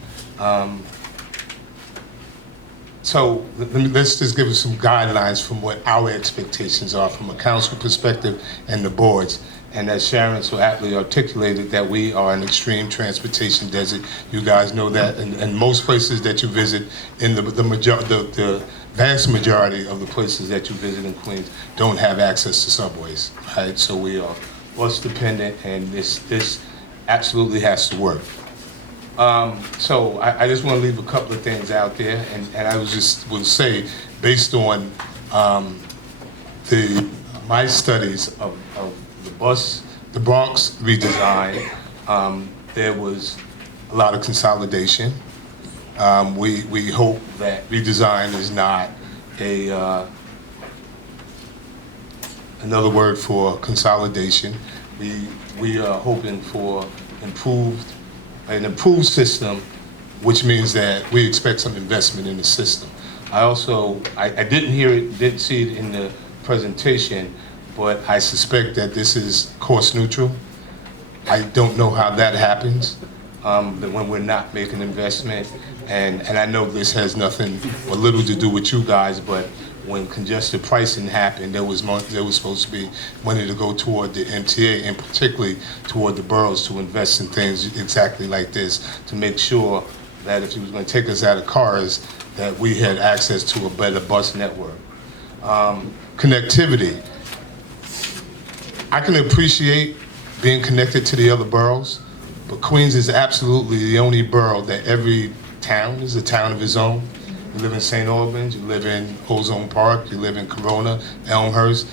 So let's just give us some guidelines from what our expectations are from a council perspective and the boards. And as Sharon so aptly articulated, that we are an extreme transportation desert. You guys know that, and most places that you visit, in the vast majority of the places that you visit in Queens don't have access to subways, right? So we are bus dependent, and this absolutely has to work. So I just want to leave a couple of things out there, and I will say, based on my studies of the Bronx redesign, there was a lot of consolidation. We hope that redesign is not another word for consolidation. We are hoping for an improved system, which means that we expect some investment in the system. I didn't see it in the presentation, but I suspect that this is cost neutral. I don't know how that happens, when we're not making investment. And I know this has nothing or little to do with you guys, but when congested pricing happened, there was supposed to be money to go toward the MTA, and particularly toward the boroughs, to invest in things exactly like this, to make sure that if you was going to take us out of cars, that we had access to a better bus network. Connectivity. I can appreciate being connected to the other boroughs, but Queens is absolutely the only borough that every town is a town of its own. You live in St. Albans, you live in Ozone Park, you live in Corona, Elmhurst,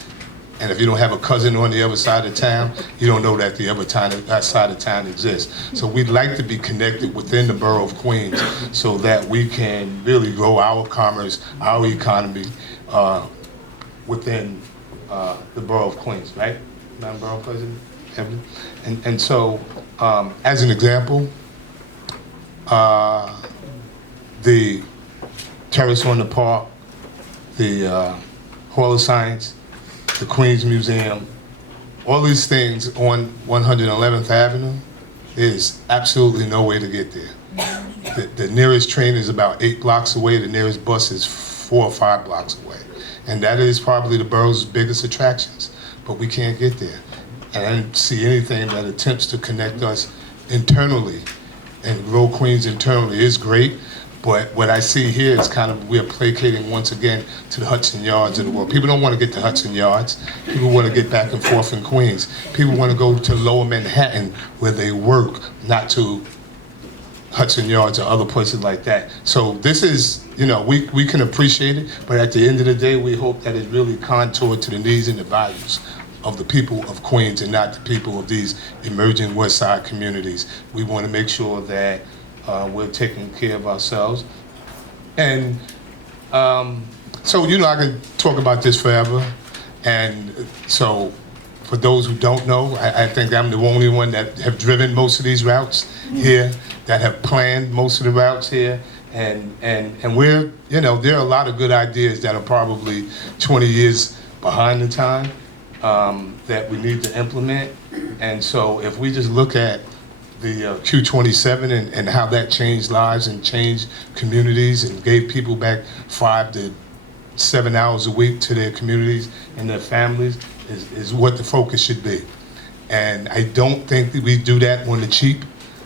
and if you don't have a cousin on the other side of town, you don't know that the other side of town exists. So we'd like to be connected within the borough of Queens so that we can really grow our commerce, our economy within the borough of Queens, right? Madam Borough President? And so, as an example, the Terrace on the Park, the Hall of Science, the Queens Museum, all these things on 111th Avenue, there's absolutely no way to get there. The nearest train is about 8 blocks away, the nearest bus is 4 or 5 blocks away. And that is probably the borough's biggest attractions, but we can't get there. And I didn't see anything that attempts to connect us internally and grow Queens internally. Is great, but what I see here is kind of, we're placating once again to the Hudson Yards of the world. People don't want to get to Hudson Yards. People want to get back and forth in Queens. People want to go to Lower Manhattan where they work, not to Hudson Yards or other places like that. So this is, we can appreciate it, but at the end of the day, we hope that it's really contoured to the needs and the values of the people of Queens and not the people of these emerging West Side communities. We want to make sure that we're taking care of ourselves. And so, I can talk about this forever. And so, for those who don't know, I think I'm the only one that have driven most of these routes here, that have planned most of the routes here. And we're, there are a lot of good ideas that are probably 20 years behind the time that we need to implement. And so if we just look at the Q27 and how that changed lives and changed communities and gave people back 5 to 7 hours a week to their communities and their families, is what the focus should be. And I don't think that we do that on the cheap.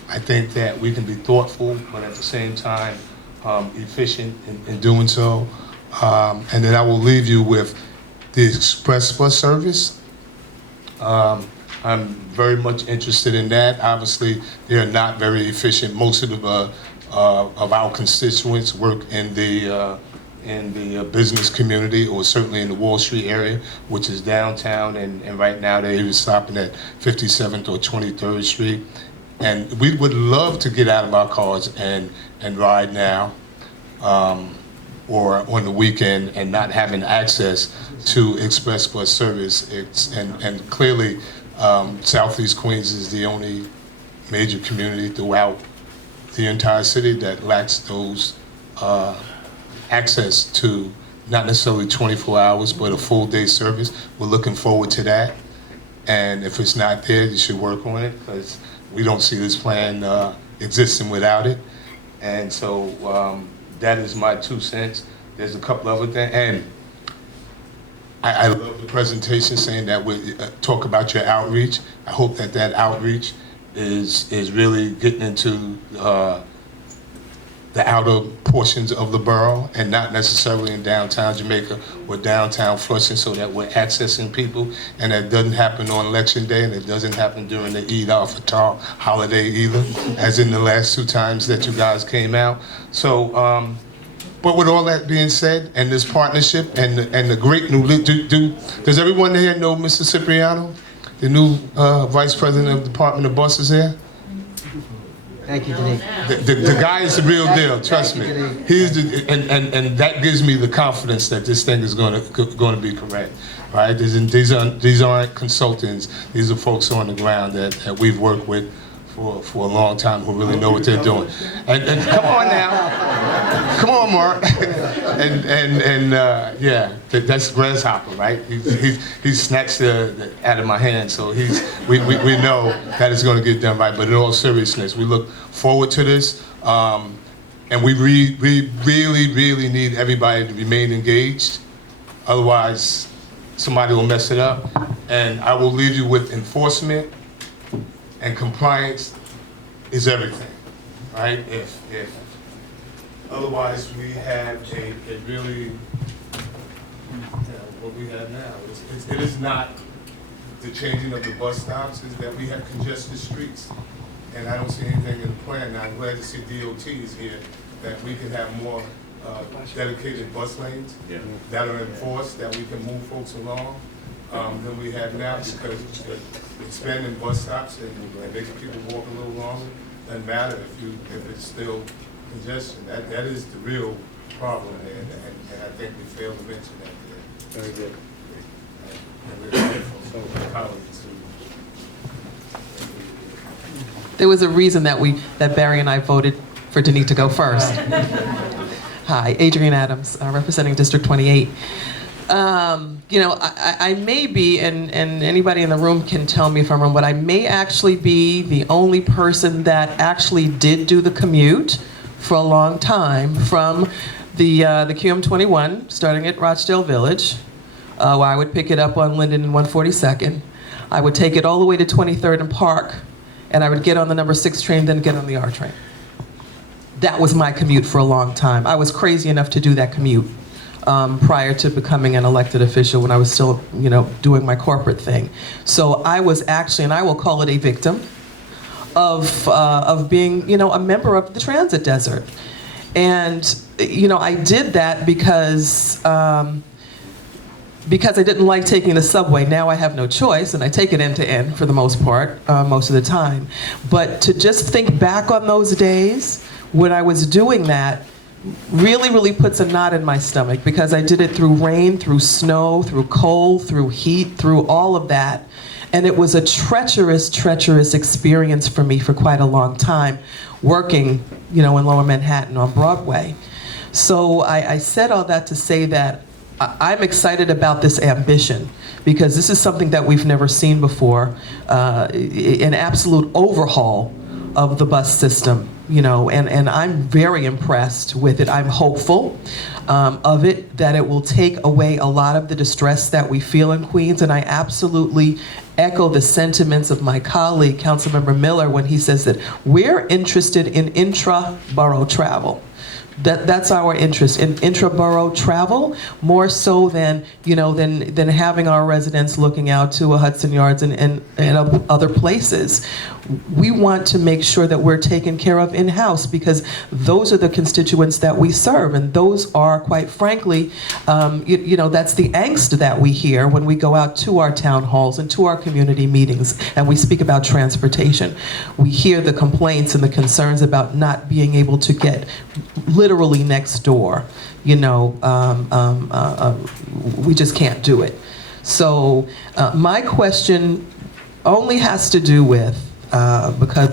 I think that we can be thoughtful, but at the same time, efficient in doing so. And then I will leave you with the express bus service. I'm very much interested in that. Obviously, they're not very efficient. Most of our constituents work in the business community, or certainly in the Wall Street area, which is downtown, and right now they're even stopping at 57th or 23rd Street. And we would love to get out of our cars and ride now, or on the weekend, and not having access to express bus service. And clearly, Southeast Queens is the only major community throughout the entire city that lacks those access to not necessarily 24 hours, but a full day service. We're looking forward to that. And if it's not there, you should work on it, because we don't see this plan existing without it. And so that is my 2 cents. There's a couple other things. And I love the presentation saying that we talk about your outreach. I hope that that outreach is really getting into the outer portions of the borough and not necessarily in downtown Jamaica or downtown Flushing, so that we're accessing people. And that doesn't happen on election day, and it doesn't happen during the Eid al-Fitr holiday either, as in the last 2 times that you guys came out. So, but with all that being said, and this partnership and the great new, does everyone here know Mr. Cipriano, the new Vice President of the Department of Buses here? Thank you, Denise. The guy is the real deal, trust me. He's the, and that gives me the confidence that this thing is going to be correct, right? These aren't consultants. These are folks on the ground that we've worked with for a long time who really know what they're doing. And come on now, come on, Mark. Yeah, that's Grasshopper, right? He snatched out of my hand, so we know that it's going to get done right. But in all seriousness, we look forward to this, and we really need everybody to remain engaged. Otherwise, somebody will mess it up. And I will leave you with enforcement. And compliance is everything, right? If otherwise we have a really, what we have now, it is not the changing of the bus stops, is that we have congested streets. And I don't see anything in the plan. Now I'm glad to see DOT is here, that we can have more dedicated bus lanes that are enforced, that we can move folks along than we have now, because expanding bus stops and making people walk a little longer doesn't matter if it's still congestion. That is the real problem there, and I think we failed to mention that today. Very good. And we're grateful to our colleagues. There was a reason that Barry and I voted for Denise to go first. Hi, Adrienne Adams, representing District 28. I may be, and anybody in the room can tell me if I'm wrong, but I may actually be the only person that actually did do the commute for a long time from the QM21, starting at Rochdale Village, where I would pick it up on Linden and 142nd. I would take it all the way to 23rd and Park, and I would get on the number 6 train, then get on the R train. That was my commute for a long time. I was crazy enough to do that commute. Prior to becoming an elected official, when I was still, doing my corporate thing. So I was actually, and I will call it a victim of being, a member of the transit desert. And, I did that because I didn't like taking the subway. Now I have no choice, and I take it end to end for the most part, most of the time. But to just think back on those days when I was doing that, really puts a knot in my stomach, because I did it through rain, through snow, through cold, through heat, through all of that. And it was a treacherous experience for me for quite a long time, working, in Lower Manhattan on Broadway. So I said all that to say that I'm excited about this ambition, because this is something that we've never seen before, an absolute overhaul of the bus system. And I'm very impressed with it. I'm hopeful of it, that it will take away a lot of the distress that we feel in Queens. And I absolutely echo the sentiments of my colleague, Councilmember Miller, when he says that we're interested in intra-borough travel. That's our interest in intra-borough travel, more so than than having our residents looking out to a Hudson Yards and other places. We want to make sure that we're taken care of in-house, because those are the constituents that we serve, and those are, quite frankly, that's the angst that we hear when we go out to our town halls and to our community meetings and we speak about transportation. We hear the complaints and the concerns about not being able to get literally next door. We just can't do it. So my question only has to do with, because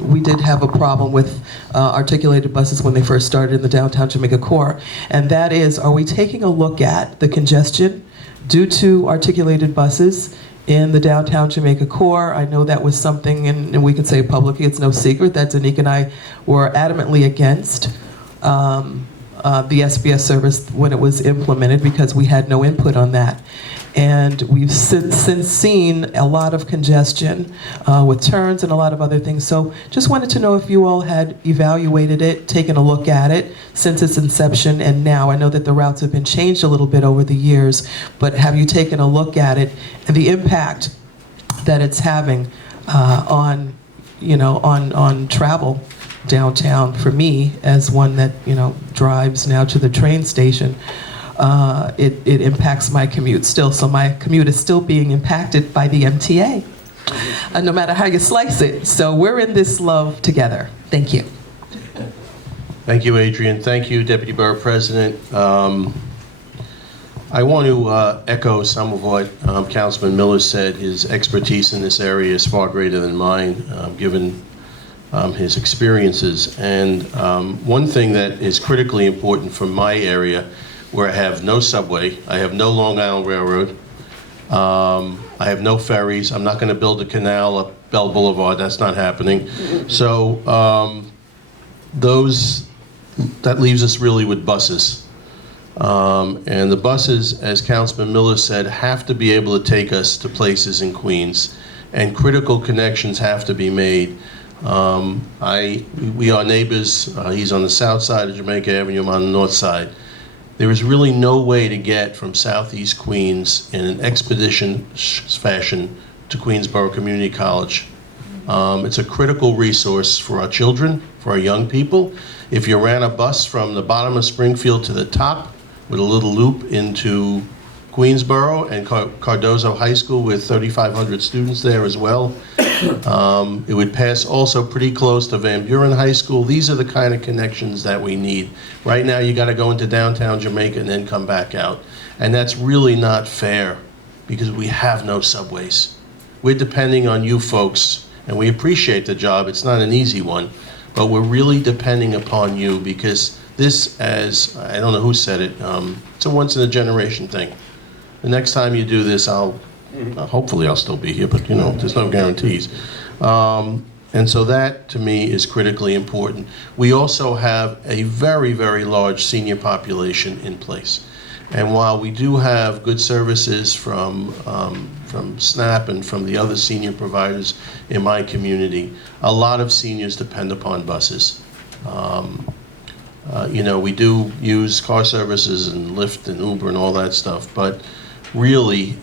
we did have a problem with articulated buses when they first started in the downtown Jamaica core, and that is, are we taking a look at the congestion due to articulated buses in the downtown Jamaica core? I know that was something, and we can say publicly, it's no secret, that Danique and I were adamantly against the SBS service when it was implemented because we had no input on that. And we've since seen a lot of congestion with turns and a lot of other things. So just wanted to know if you all had evaluated it, taken a look at it since its inception and now. I know that the routes have been changed a little bit over the years, but have you taken a look at it and the impact that it's having on travel downtown? For me, as one that drives now to the train station, it impacts my commute still. So my commute is still being impacted by the MTA, no matter how you slice it. So we're in this love together. Thank you. Thank you, Adrian. Thank you, Deputy Borough President. I want to echo some of what Councilman Miller said. His expertise in this area is far greater than mine, given his experiences. And one thing that is critically important for my area, where I have no subway, I have no Long Island Railroad, I have no ferries, I'm not going to build a canal up Bell Boulevard, that's not happening. So that leaves us really with buses. And the buses, as Councilman Miller said, have to be able to take us to places in Queens, and critical connections have to be made. We are neighbors. He's on the south side of Jamaica Avenue, I'm on the north side. There is really no way to get from Southeast Queens in an expeditious fashion to Queensborough Community College. It's a critical resource for our children, for our young people. If you ran a bus from the bottom of Springfield to the top with a little loop into Queensborough and Cardozo High School with 3,500 students there as well, it would pass also pretty close to Van Buren High School. These are the kind of connections that we need. Right now, you got to go into downtown Jamaica and then come back out. And that's really not fair because we have no subways. We're depending on you folks, and we appreciate the job. It's not an easy one, but we're really depending upon you because this, as I don't know who said it, it's a once-in-a-generation thing. The next time you do this, hopefully I'll still be here, but there's no guarantees. And so that, to me, is critically important. We also have a very, very large senior population in place. And while we do have good services from SNAP and from the other senior providers in my community, a lot of seniors depend upon buses. We do use car services and Lyft and Uber and all that stuff, but really,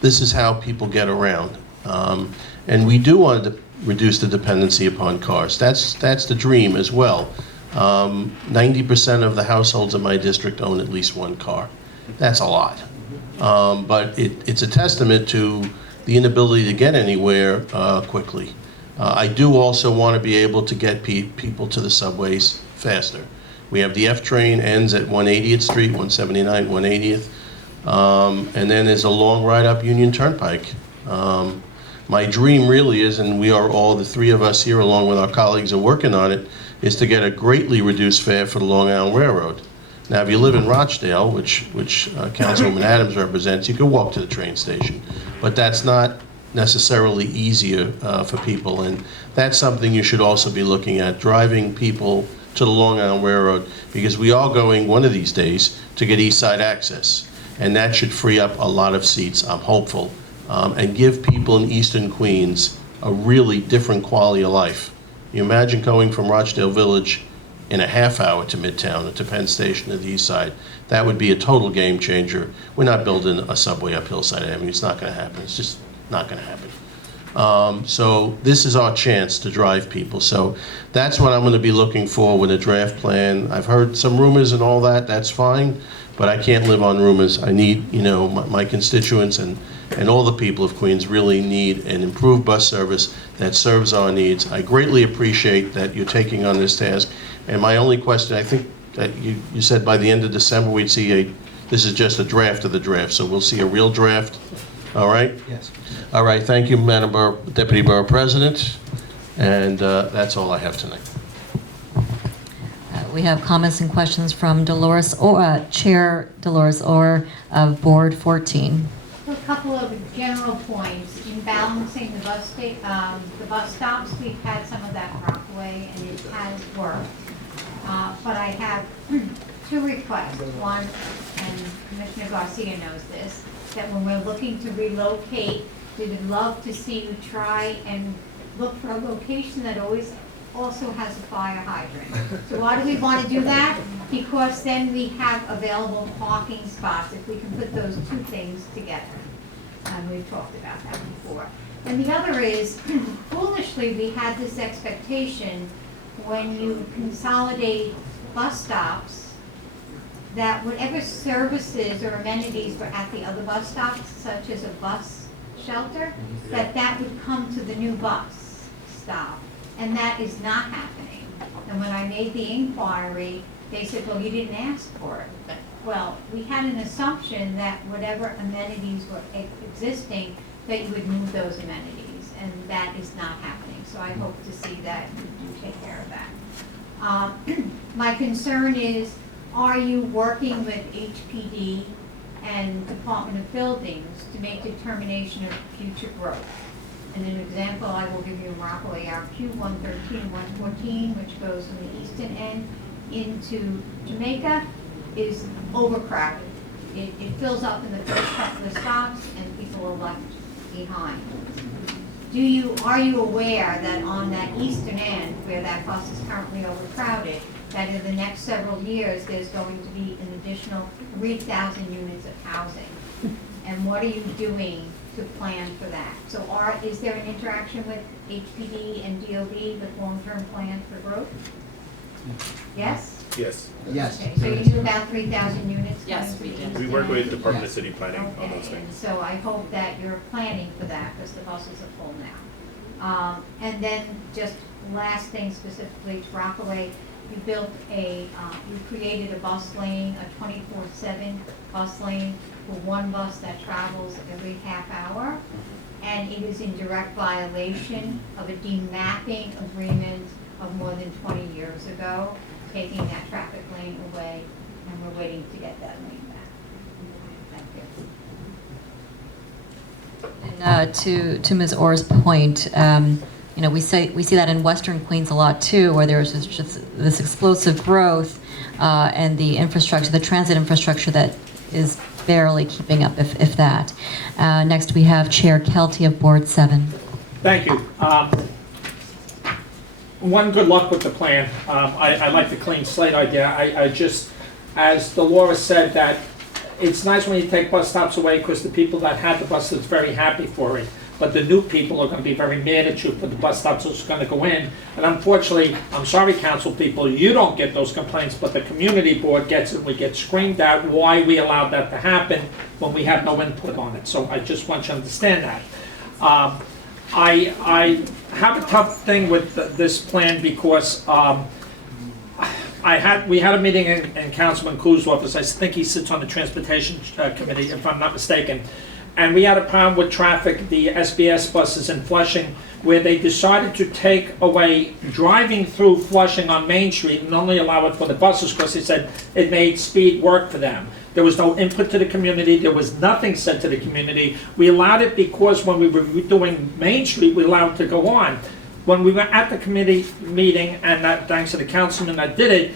this is how people get around. And we do want to reduce the dependency upon cars. That's the dream as well. 90% of the households in my district own at least one car. That's a lot. But it's a testament to the inability to get anywhere quickly. I do also want to be able to get people to the subways faster. We have the F train ends at 180th Street, 179, 180th. And then there's a long ride up Union Turnpike. My dream really is, and we are all, the three of us here along with our colleagues are working on it, is to get a greatly reduced fare for the Long Island Railroad. Now, if you live in Rochdale, which Councilwoman Adams represents, you can walk to the train station. But that's not necessarily easier for people, and that's something you should also be looking at, driving people to the Long Island Railroad, because we are going one of these days to get East Side access, and that should free up a lot of seats, I'm hopeful, and give people in Eastern Queens a really different quality of life. You imagine going from Rochdale Village in a half hour to Midtown or to Penn Station to the East Side. That would be a total game changer. We're not building a subway up Hillside Avenue. It's not going to happen. It's just not going to happen. So this is our chance to drive people. So that's what I'm going to be looking for with a draft plan. I've heard some rumors and all that. That's fine, but I can't live on rumors. I need, my constituents and all the people of Queens really need an improved bus service that serves our needs. I greatly appreciate that you're taking on this task. And my only question, I think that you said by the end of December we'd see this is just a draft of the draft, so we'll see a real draft. All right? Yes. All right, thank you, Madam Deputy Borough President. And that's all I have tonight. We have comments and questions from Chair Dolores Orr of Board 14. A couple of general points. In balancing the bus stops, we've had some of that Rockaway, and it has worked. but I have two requests. One, and Commissioner Garcia knows this, that when we're looking to relocate, we would love to see you try and look for a location that always also has a fire hydrant. So why do we want to do that? Because then we have available parking spots if we can put those two things together. And we've talked about that before. And the other is, foolishly, we had this expectation when you consolidate bus stops, that whatever services or amenities were at the other bus stops, such as a bus shelter, that would come to the new bus stop. And that is not happening. And when I made the inquiry, they said, well, you didn't ask for it. Well, we had an assumption that whatever amenities were existing, that you would move those amenities, and that is not happening. So I hope to see that you do take care of that. My concern is, are you working with HPD and Department of Buildings to make determination of future growth? And an example I will give you in Rockaway, our Q113 and 114, which goes from the eastern end into Jamaica, is overcrowded. It fills up in the first couple of stops and people are left behind. Are you aware that on that eastern end, where that bus is currently overcrowded, that in the next several years, there's going to be an additional 3,000 units of housing? And what are you doing to plan for that? So is there an interaction with HPD and DOB with long-term plans for growth? Yes? Yes. Yes. Okay, so you knew about 3,000 units? Yes, coming we to did. the We eastern work with end? the Department of City Planning on those Okay, and things. so I hope that you're planning for that, because the buses are full now. And then just last thing specifically to Rockaway, you created a bus lane, a 24/7 bus lane for one bus that travels every half hour. And it is in direct violation of a demapping agreement of more than 20 years ago, taking that traffic lane away, and we're waiting to get that lane back. Thank you. And to Ms. Orr's point, we see that in Western Queens a lot too, where there's just this explosive growth and the infrastructure, the transit infrastructure that is barely keeping up, if that. Next, we have Chair Kelty of Board 7. Thank you. One, good luck with the plan. I like the clean slate idea. I just, as Dolores said, that it's nice when you take bus stops away because the people that had the buses are very happy for it. But the new people are going to be very mad at you for the bus stops that's going to go in. And unfortunately, I'm sorry, council people, you don't get those complaints, but the community board gets it. We get screamed at why we allowed that to happen when we have no input on it. So I just want you to understand that. I have a tough thing with this plan because we had a meeting in Councilman Kuh's office. I think he sits on the Transportation Committee, if I'm not mistaken. And we had a problem with traffic, the SBS buses in Flushing, where they decided to take away driving through Flushing on Main Street and only allow it for the buses because they said it made speed work for them. There was no input to the community. There was nothing said to the community. We allowed it because when we were doing Main Street, we allowed it to go on. When we were at the committee meeting, and thanks to the councilman that did it,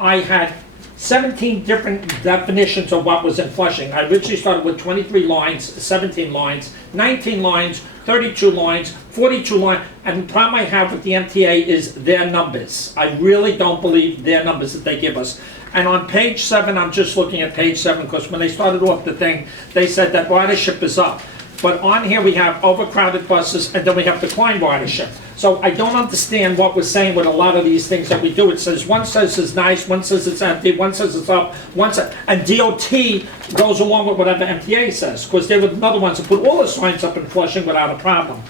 I had 17 different definitions of what was in Flushing. I originally started with 23 lines, 17 lines, 19 lines, 32 lines, 42 lines, and the problem I have with the MTA is their numbers. I really don't believe their numbers that they give us. And on page 7, I'm just looking at page 7, because when they started off the thing, they said that ridership is up. But on here we have overcrowded buses, and then we have declined ridership. So I don't understand what we're saying with a lot of these things that we do. It says, one says it's nice, one says it's empty, one says it's up, and DOT goes along with whatever MTA says, because they were another ones that put all the signs up in Flushing without a problem.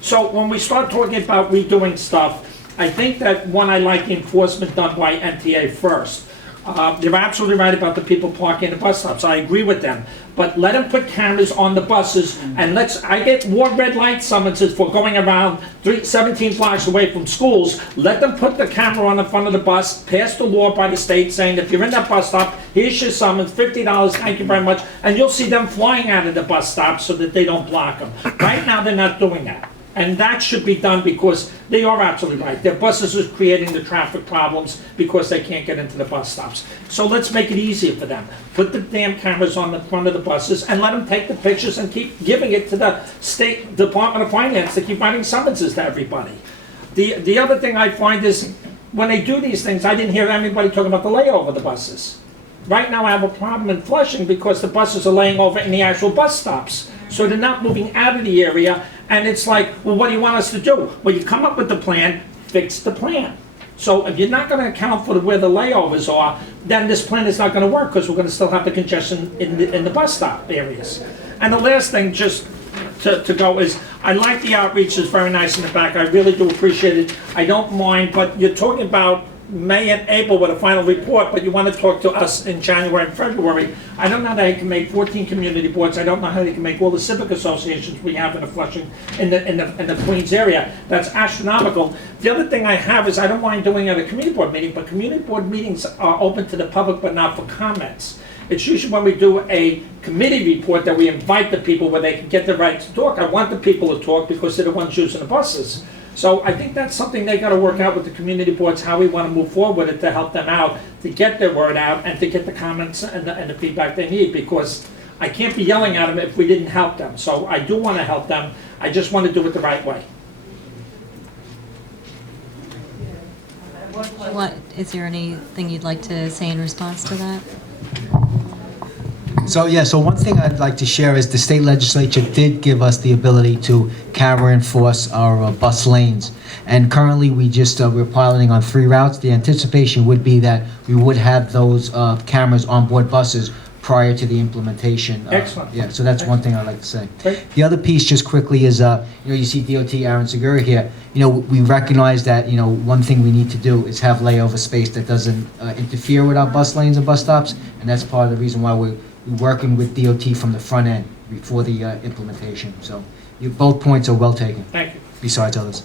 So when we start talking about redoing stuff, I think that one, I like the enforcement done by MTA first. They're absolutely right about the people parking at the bus stops. I agree with them. But let them put cameras on the buses, and I get more red light summonses for going around 17 blocks away from schools. Let them put the camera on the front of the bus, pass the law by the state saying if you're in that bus stop, here's your summons, $50, thank you very much, and you'll see them flying out of the bus stop so that they don't block them. Right now, they're not doing that. And that should be done because they are absolutely right. Their buses are creating the traffic problems because they can't get into the bus stops. So let's make it easier for them. Put the damn cameras on the front of the buses and let them take the pictures and keep giving it to the State Department of Finance to keep writing summonses to everybody. The other thing I find is when they do these things, I didn't hear anybody talking about the layover of the buses. Right now I have a problem in Flushing because the buses are laying over in the actual bus stops. So they're not moving out of the area, and it's like, well, what do you want us to do? Well, you come up with the plan, fix the plan. So if you're not going to account for where the layovers are, then this plan is not going to work because we're going to still have the congestion in the bus stop areas. And the last thing, just to go, is I like the outreach, it's very nice in the back. I really do appreciate it. I don't mind, but you're talking about May and April with a final report, but you want to talk to us in January and February. I don't know how they can make 14 community boards. I don't know how they can make all the civic associations we have in the Flushing, in the Queens area. That's astronomical. The other thing I have is I don't mind doing it at a community board meeting, but community board meetings are open to the public, but not for comments. It's usually when we do a committee report that we invite the people where they can get the right to talk. I want the people to talk because they're the ones using the buses. So I think that's something they got to work out with the community boards, how we want to move forward with it to help them out, to get their word out, and to get the comments and the feedback they need, because I can't be yelling at them if we didn't help them. So I do want to help them. I just want to do it the right way. Is there anything you'd like to say in response to that? So one thing I'd like to share is the state legislature did give us the ability to camera enforce our bus lanes. And currently we're piloting on 3 routes. The anticipation would be that we would have those cameras on board buses prior to the implementation. Excellent. Yeah, so that's one thing I'd like to say. Great. The other piece just quickly is, you see DOT Aaron Segura here. We recognize that, one thing we need to do is have layover space that doesn't interfere with our bus lanes and bus stops. And that's part of the reason why we're working with DOT from the front end before the implementation. So both points are well taken. Thank you. Besides others.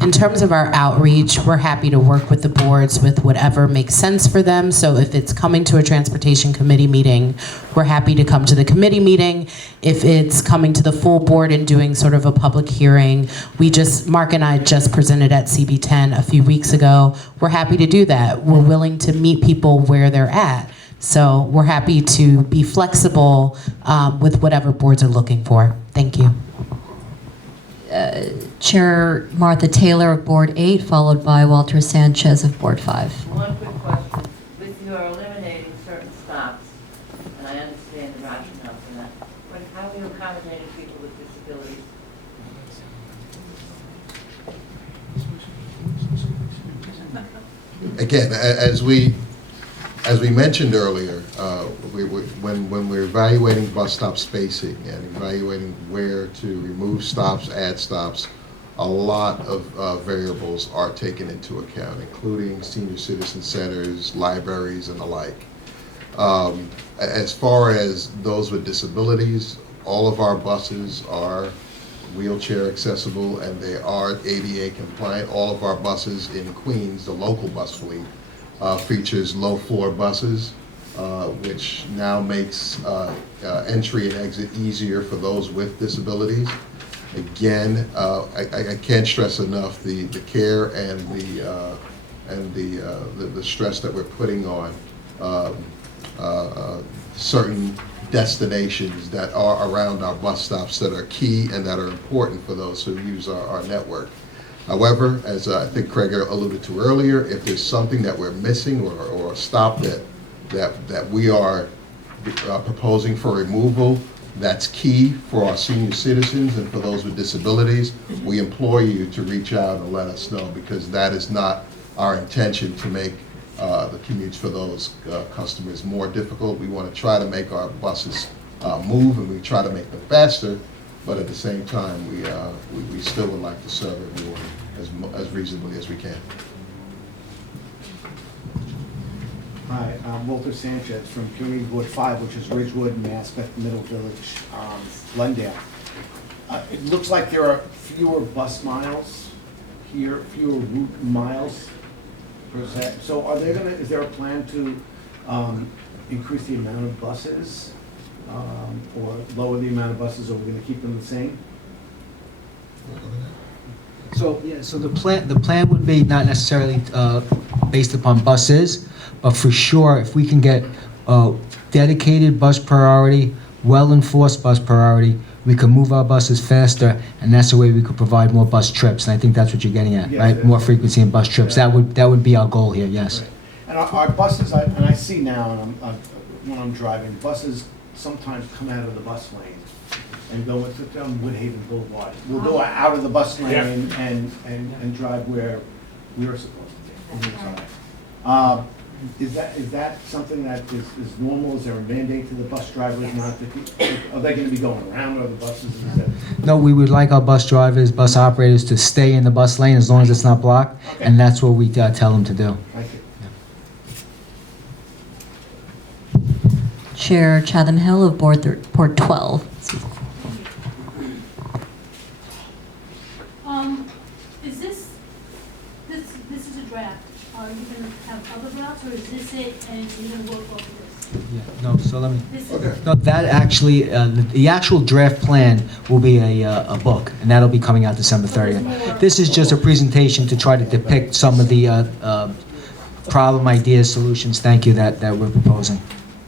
In terms of our outreach, we're happy to work with the boards with whatever makes sense for them. So if it's coming to a transportation committee meeting, we're happy to come to the committee meeting. If it's coming to the full board and doing sort of a public hearing, Mark and I just presented at CB10 a few weeks ago. We're happy to do that. We're willing to meet people where they're at. So we're happy to be flexible with whatever boards are looking for. Thank you. Chair Martha Taylor of Board 8, followed by Walter Sanchez of Board 5. One quick question. With your eliminating certain stops, and I understand the rationale for that, but how are you accommodating people with disabilities? Again, as we mentioned earlier, when we're evaluating bus stop spacing and evaluating where to remove stops, add stops, a lot of variables are taken into account, including senior citizen centers, libraries, and the like. As far as those with disabilities, all of our buses are wheelchair accessible and they are ADA compliant. All of our buses in Queens, the local bus fleet, features low floor buses, which now makes entry and exit easier for those with disabilities. Again, I can't stress enough the care and the stress that we're putting on certain destinations that are around our bus stops that are key and that are important for those who use our network. However, as I think Craig alluded to earlier, if there's something that we're missing or a stop that we are proposing for removal that's key for our senior citizens and for those with disabilities, we implore you to reach out and let us know, because that is not our intention to make the commutes for those customers more difficult. We want to try to make our buses move, and we try to make them faster, but at the same time, we still would like to serve everyone as reasonably as we can. Hi, I'm Walter Sanchez from Community Board 5, which is Ridgewood, Maspeth, Middle Village, Glendale. It looks like there are fewer bus miles here, fewer route miles per se. So is there a plan to increase the amount of buses or lower the amount of buses, or we're gonna keep them the same? So, yeah, so the plan would be not necessarily based upon buses, but for sure, if we can get dedicated bus priority, well-enforced bus priority, we can move our buses faster, and that's the way we could provide more bus trips. And I think that's what you're getting at, Yeah, right? that's- More frequency in bus trips. That would be our goal here, yes. Right. And our buses, and I see now, when I'm driving, buses sometimes come out of the bus lane and go into Woodhaven Boulevard. We'll go out of the bus lane and drive where we're supposed to be. Is that something that is normal? Is there a mandate to the bus drivers not to, are they gonna be going around other buses? Is that- No, we would like our bus drivers, bus operators to stay in the bus lane as long as it's not blocked, and that's what we tell them to do. Thank you. Chair Chatham Hill of Board 12. Is this is a draft. Are you gonna have other drafts, or is this it, and you're gonna work off of this? Yeah, no, so let me, This is no, that actually, the actual draft plan will be a book, and that'll be coming out December 30th. This is just a presentation to try to depict some of the problem ideas, solutions, thank you, that we're proposing.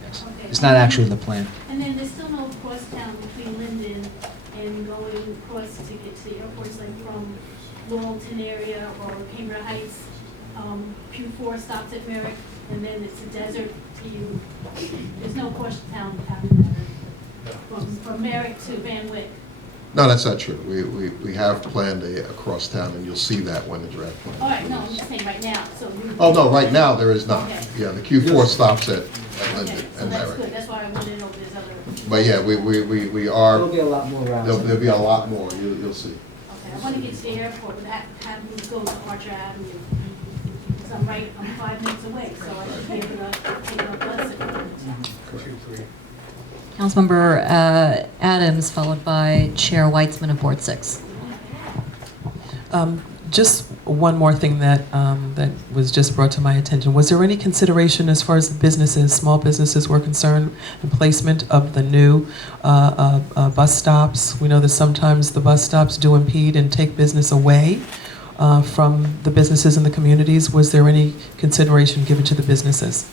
Yes. It's not actually the plan. And then there's still no crosstown between Linden and going across to get to the airports, like from Laurelton area or Cambridge Heights. Pew 4 stops at Merrick, and then it's a desert to you. There's no crosstown happening there. From Merrick to Van Wyck. No, that's not true. We have planned a crosstown, and you'll see that when the draft plan. All right, no, I'm just saying right now, so. Oh, no, right now, there is not. Okay. Yeah, the Q4 stops at Okay, Linden so and that's Merrick. good, that's why I wanted to know if there's other. But yeah, we are, There'll be a lot more routes. there'll be a lot more, you'll see. Okay, I want to get to the airport without having to go to Archer Avenue. Because I'm 5 minutes away, so I should be able to take a bus at 1 Councilmember Adams, followed by Chair Weitzman of Board 6. Just one more thing that was just brought to my attention. Was there any consideration as far as the businesses, small businesses were concerned, and placement of the new bus stops? We know that sometimes the bus stops do impede and take business away from the businesses in the communities. Was there any consideration given to the businesses?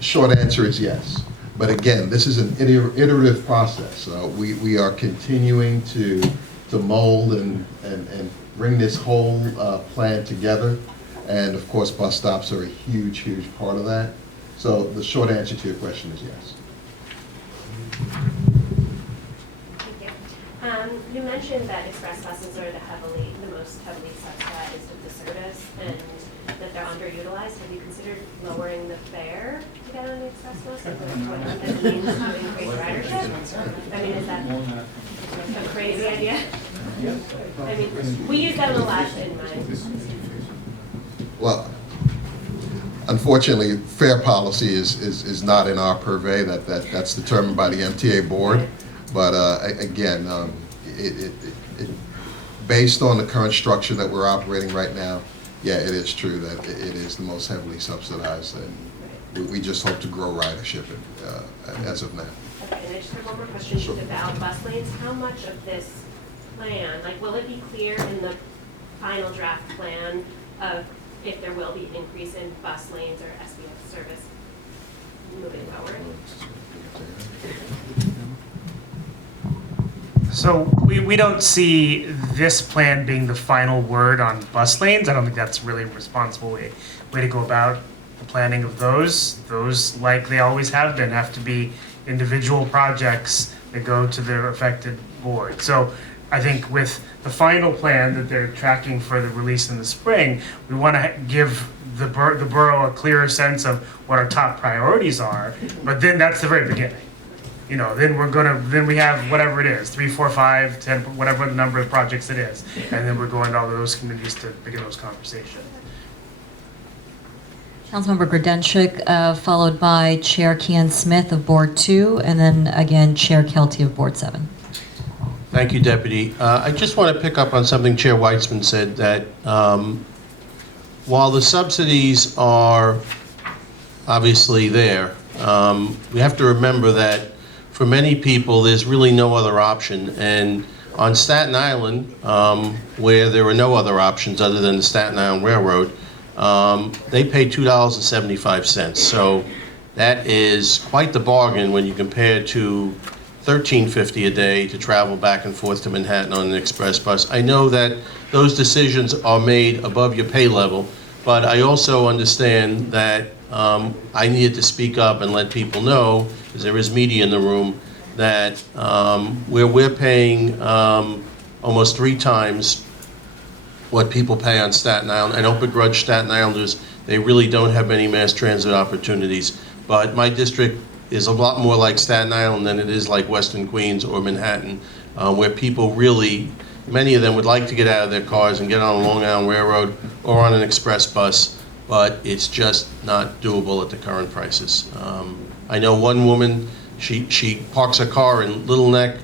Short answer is yes. But again, this is an iterative process. We are continuing to mold and bring this whole plan together. And of course, bus stops are a huge, huge part of that. So the short answer to your question is yes. Thank you. You mentioned that express buses are the most heavily subsidized of the service, and that they're underutilized. Have you considered lowering the fare to get on the express bus? Like what that means to increase ridership? I mean, is that a crazy idea? I mean, we use them a lot in mine. Well, unfortunately, fare policy is not in our purvey. That's determined by the MTA board. But again, based on the current structure that we're operating right now, yeah, it is true that it is the most heavily subsidized, and we just hope to grow ridership as of now. Okay, and I just have one more question just about bus lanes. How much of this plan, like, will it be clear in the final draft plan of if there will be increase in bus lanes or SBS service moving forward? So we don't see this plan being the final word on bus lanes. I don't think that's really a responsible way to go about the planning of those. Those, like they always have been, have to be individual projects that go to the affected board. So I think with the final plan that they're tracking for the release in the spring, we want to give the borough a clearer sense of what our top priorities are. But then that's the very beginning. You know, then we have whatever it is, 3, 4, 5, 10, whatever the number of projects it is. And then we're going to all of those communities to begin those conversations. Councilmember Grodenchik, followed by Chair Kian Smith of Board 2, and then again Chair Kelty of Board 7. Thank you, Deputy. I just want to pick up on something Chair Weitzman said, that while the subsidies are obviously there, we have to remember that for many people, there's really no other option. And on Staten Island, where there were no other options other than the Staten Island Railroad, they pay $2.75. So that is quite the bargain when you compare to $13.50 a day to travel back and forth to Manhattan on an express bus. I know that those decisions are made above your pay level, but I also understand that I needed to speak up and let people know, because there is media in the room, that where we're paying almost 3 times what people pay on Staten Island. I don't begrudge Staten Islanders. They really don't have many mass transit opportunities. But my district is a lot more like Staten Island than it is like Western Queens or Manhattan, where people really, many of them would like to get out of their cars and get on a Long Island Railroad or on an express bus, but it's just not doable at the current prices. I know one woman, she parks her car in Little Neck,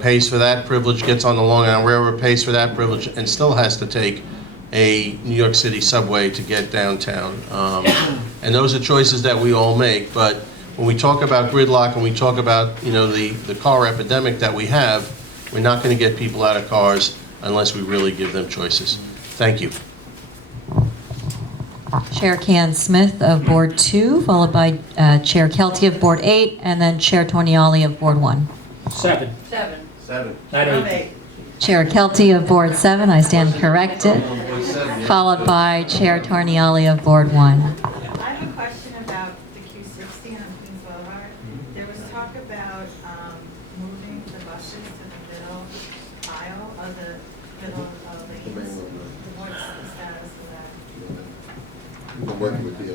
pays for that privilege, gets on the Long Island Railroad, pays for that privilege, and still has to take a New York City subway to get downtown. And those are choices that we all make, but when we talk about gridlock and we talk about, the car epidemic that we have, we're not going to get people out of cars unless we really give them choices. Thank you. Chair Can Smith of Board 2, followed by Chair Kelty of Board 8, and then Chair Torniali of Board 1. 7. 7. Not 8. Chair Kelty of Board 7, I stand corrected, followed by Chair Torniali of Board 1. I have a question about the Q60 on Queens Boulevard. There was talk about moving the buses to the middle aisle of the middle of lanes. What's the status of that? We're working with DOT.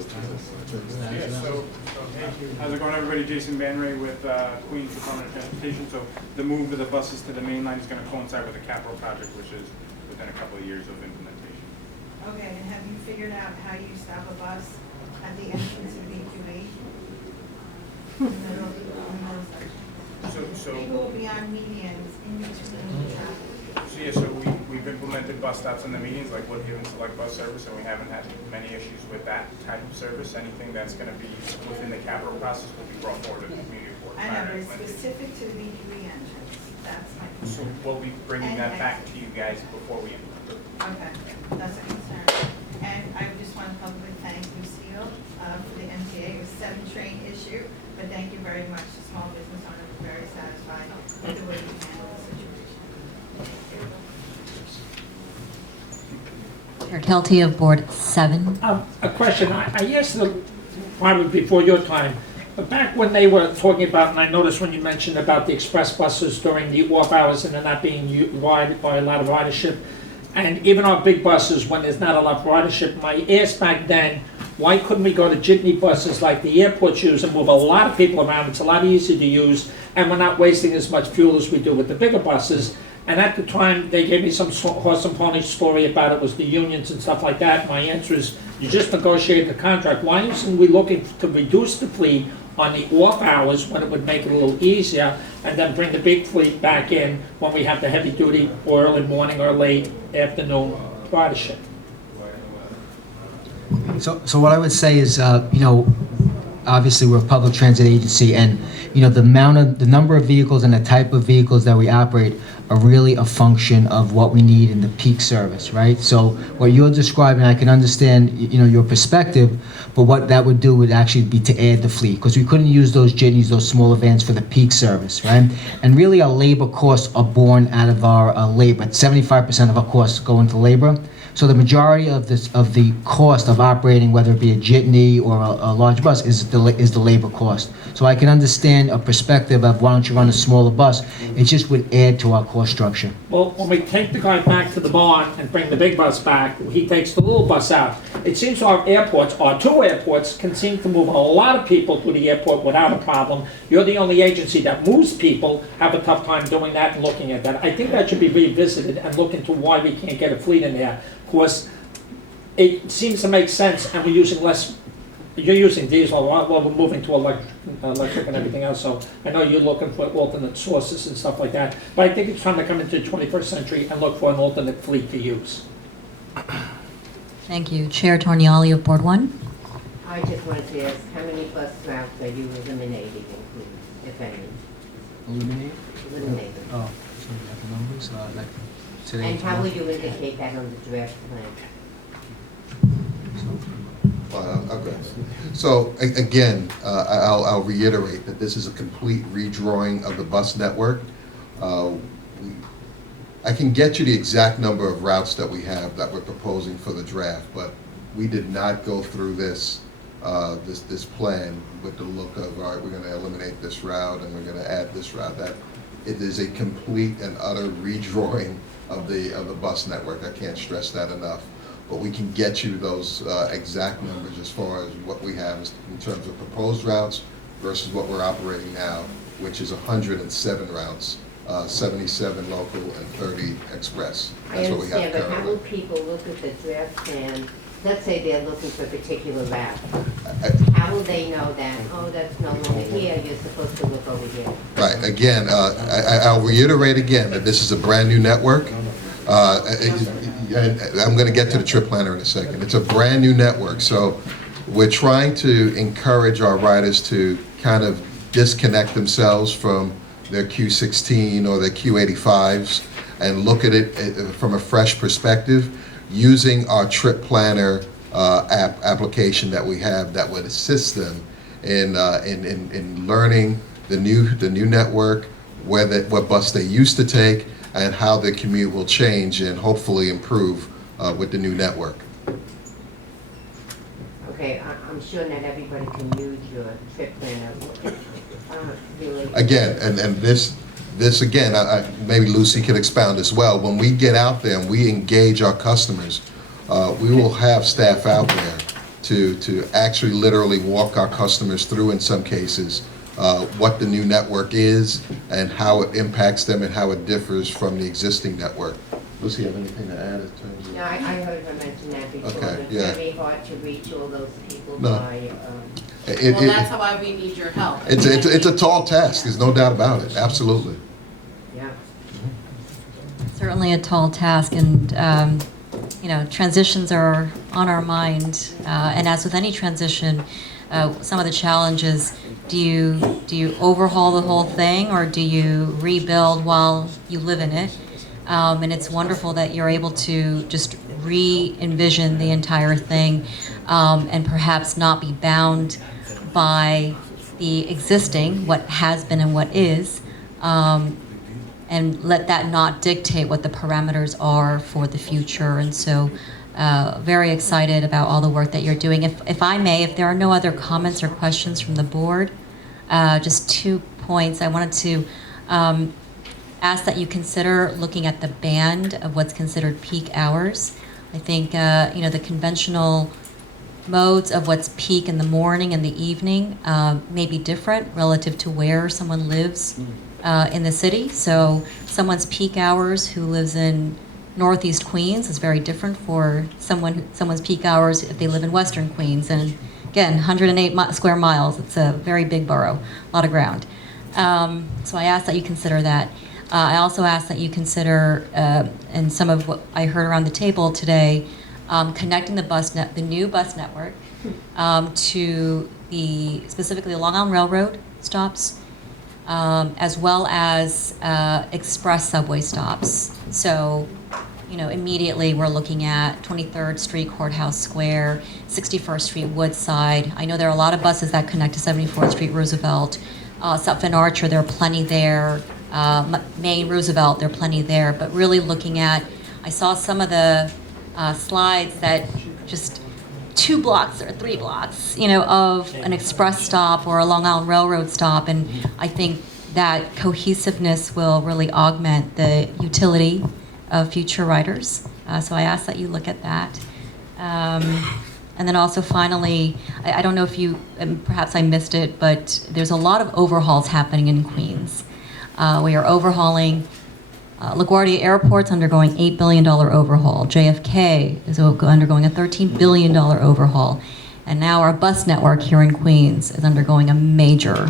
Yeah, so how's it going, everybody? Jason Van Ray with Queens Department of Transportation. So the move of the buses to the main line is going to coincide with a capital project, which is within a couple of years of implementation. Okay, and have you figured out how you stop a bus at the entrance of BQE? In the middle section? So People will be on medians in between the traffic. So yeah, so we've implemented bus stops in the medians, like Woodhaven Select Bus Service, and we haven't had many issues with that type of service. Anything that's going to be within the capital process will be brought forward to the community board. I know, but it's specific to the BQE entrance. That's my So concern. we'll be bringing that back to you guys before we implement it. Okay, that's a concern. And I just want to publicly thank Lucille for the MTA. It was 7 train issue, but thank you very much. The small business owner was very satisfied with the way you handled the situation. Chair Kelty of Board 7. A question, I asked probably before your time, but back when they were talking about, and I noticed when you mentioned about the express buses during the off hours and they're not being wide by a lot of ridership, and even our big buses when there's not a lot of ridership, my ask back then, why couldn't we go to jitney buses like the airports use and move a lot of people around? It's a lot easier to use, and we're not wasting as much fuel as we do with the bigger buses. And at the time, they gave me some horse and pony story about it was the unions and stuff like that. My answer is, you just negotiated the contract. Why isn't we looking to reduce the fleet on the off hours when it would make it a little easier, and then bring the big fleet back in when we have the heavy duty or early morning or late afternoon ridership? So what I would say is, obviously we're a public transit agency, and the number of vehicles and the type of vehicles that we operate are really a function of what we need in the peak service, right? So what you're describing, I can understand, your perspective, but what that would do would actually be to add the fleet, because we couldn't use those jitneys, those smaller vans for the peak service, right? And really our labor costs are born out of our labor. 75% of our costs go into labor. So the majority of the cost of operating, whether it be a jitney or a large bus, is the labor cost. So I can understand a perspective of why don't you run a smaller bus? It just would add to our cost structure. Well, when we take the guy back to the barn and bring the big bus back, he takes the little bus out. It seems our airports, our 2 airports, can seem to move a lot of people to the airport without a problem. You're the only agency that moves people, have a tough time doing that and looking at that. I think that should be revisited and look into why we can't get a fleet in there. Of course, it seems to make sense, and we're using less. You're using diesel while we're moving to electric and everything else. So I know you're looking for alternate sources and stuff like that. But I think it's time to come into the 21st century and look for an alternate fleet to use. Thank you. Chair Torniali of Board 1. I just wanted to ask, how many bus routes are you eliminating in Queens, if any? Eliminate? Eliminating. Oh, so you have the numbers, like today. And how will tomorrow? you indicate that on the draft plan? Okay. So again, I'll reiterate that this is a complete redrawing of the bus network. I can get you the exact number of routes that we have that we're proposing for the draft, but we did not go through this plan with the look of, all right, we're going to eliminate this route and we're going to add this route. That it is a complete and utter redrawing of the bus network. I can't stress that enough. But we can get you those exact numbers as far as what we have in terms of proposed routes versus what we're operating now, which is 107 routes, 77 local and 30 express. That's what we have I understand, but how currently. will people look at the draft plan? Let's say they're looking for a particular route. How will they know that, oh, that's no longer here, you're supposed to look over here? Right, again, I'll reiterate again that this is a brand new network. And I'm going to get to the trip planner in a second. It's a brand new network, so we're trying to encourage our riders to kind of disconnect themselves from their Q16 or their Q85s and look at it from a fresh perspective using our trip planner application that we have that would assist them in learning the new network, what bus they used to take, and how their commute will change and hopefully improve with the new network. Okay, I'm sure not everybody can use your trip planner. Really. Again, and this again, maybe Lucy could expound as well. When we get out there and we engage our customers, we will have staff out there to actually literally walk our customers through, in some cases, what the new network is and how it impacts them and how it differs from the existing network. Lucy, you have anything to add in terms of? No, I heard her mention that before. Okay, It's yeah. very hard to reach all those people No. by, Well, that's why we need your help. It's a tall task, there's no doubt about it, absolutely. yeah. Certainly a tall task, and transitions are on our mind. And as with any transition, some of the challenges: do you overhaul the whole thing, or do you rebuild while you live in it? And it's wonderful that you're able to just re-envision the entire thing, and perhaps not be bound by the existing, what has been and what is, and let that not dictate what the parameters are for the future. And so very excited about all the work that you're doing. If I may, if there are no other comments or questions from the board, just 2 points. I wanted to ask that you consider looking at the band of what's considered peak hours. I think the conventional modes of what's peak in the morning and the evening may be different relative to where someone lives in the city. So someone's peak hours who lives in Northeast Queens is very different for someone's peak hours if they live in Western Queens. And again, 108 square miles, it's a very big borough, a lot of ground. So I ask that you consider that. I also ask that you consider, and some of what I heard around the table today, connecting the new bus network to specifically the Long Island Railroad stops, as well as express subway stops. So, immediately we're looking at 23rd Street, Courthouse Square, 61st Street, Woodside. I know there are a lot of buses that connect to 74th Street, Roosevelt. Sutphin Archer, there are plenty there. Maine, Roosevelt, there are plenty there. But really looking at, I saw some of the slides that just 2 blocks or 3 blocks, of an express stop or a Long Island Railroad stop. And I think that cohesiveness will really augment the utility of future riders. So I ask that you look at that. And then also finally, I don't know if you, perhaps I missed it, but there's a lot of overhauls happening in Queens. We are overhauling, LaGuardia Airport's undergoing $8 billion overhaul. JFK is undergoing a $13 billion overhaul. And now our bus network here in Queens is undergoing a major,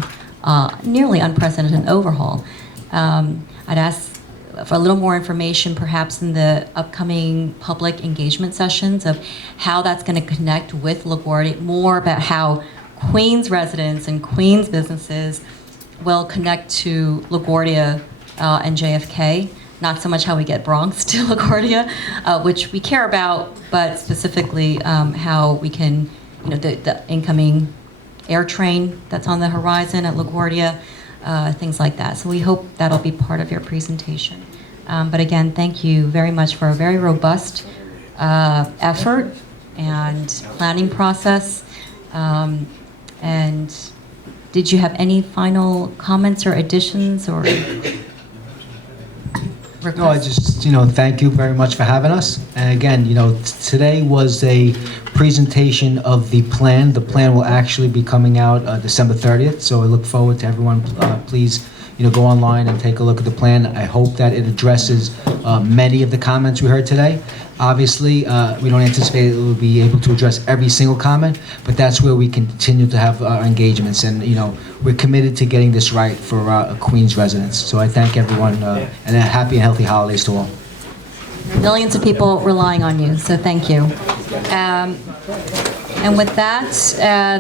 nearly unprecedented overhaul. I'd ask for a little more information perhaps in the upcoming public engagement sessions of how that's going to connect with LaGuardia, more about how Queens residents and Queens businesses will connect to LaGuardia and JFK. Not so much how we get Bronx to LaGuardia, which we care about, but specifically how we can, the incoming air train that's on the horizon at LaGuardia, things like that. So we hope that'll be part of your presentation. But again, thank you very much for a very robust effort and planning process. And did you have any final comments or additions or requests? No, I just, thank you very much for having us. And again, today was a presentation of the plan. The plan will actually be coming out December 30th, so I look forward to everyone, please, go online and take a look at the plan. I hope that it addresses many of the comments we heard today. Obviously, we don't anticipate it will be able to address every single comment, but that's where we continue to have our engagements. And, we're committed to getting this right for Queens residents. So I thank everyone, and a happy and healthy holidays to all. Millions of people relying on you, so thank you. And with that,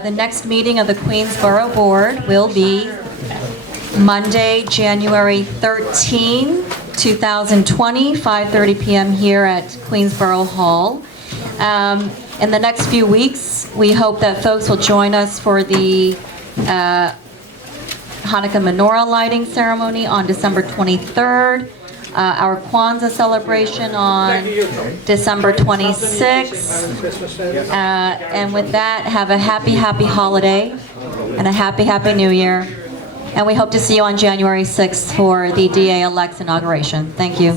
the next meeting of the Queens Borough Board will be Monday, January 13, 2020, 5:30 p.m. here at Queensborough Hall. In the next few weeks, we hope that folks will join us for the Hanukkah menorah lighting ceremony on December 23rd, our Kwanzaa celebration on December 26th. And with that, have a happy, happy holiday and a happy, happy New Year. And we hope to see you on January 6th for the DA-elect's inauguration. Thank you.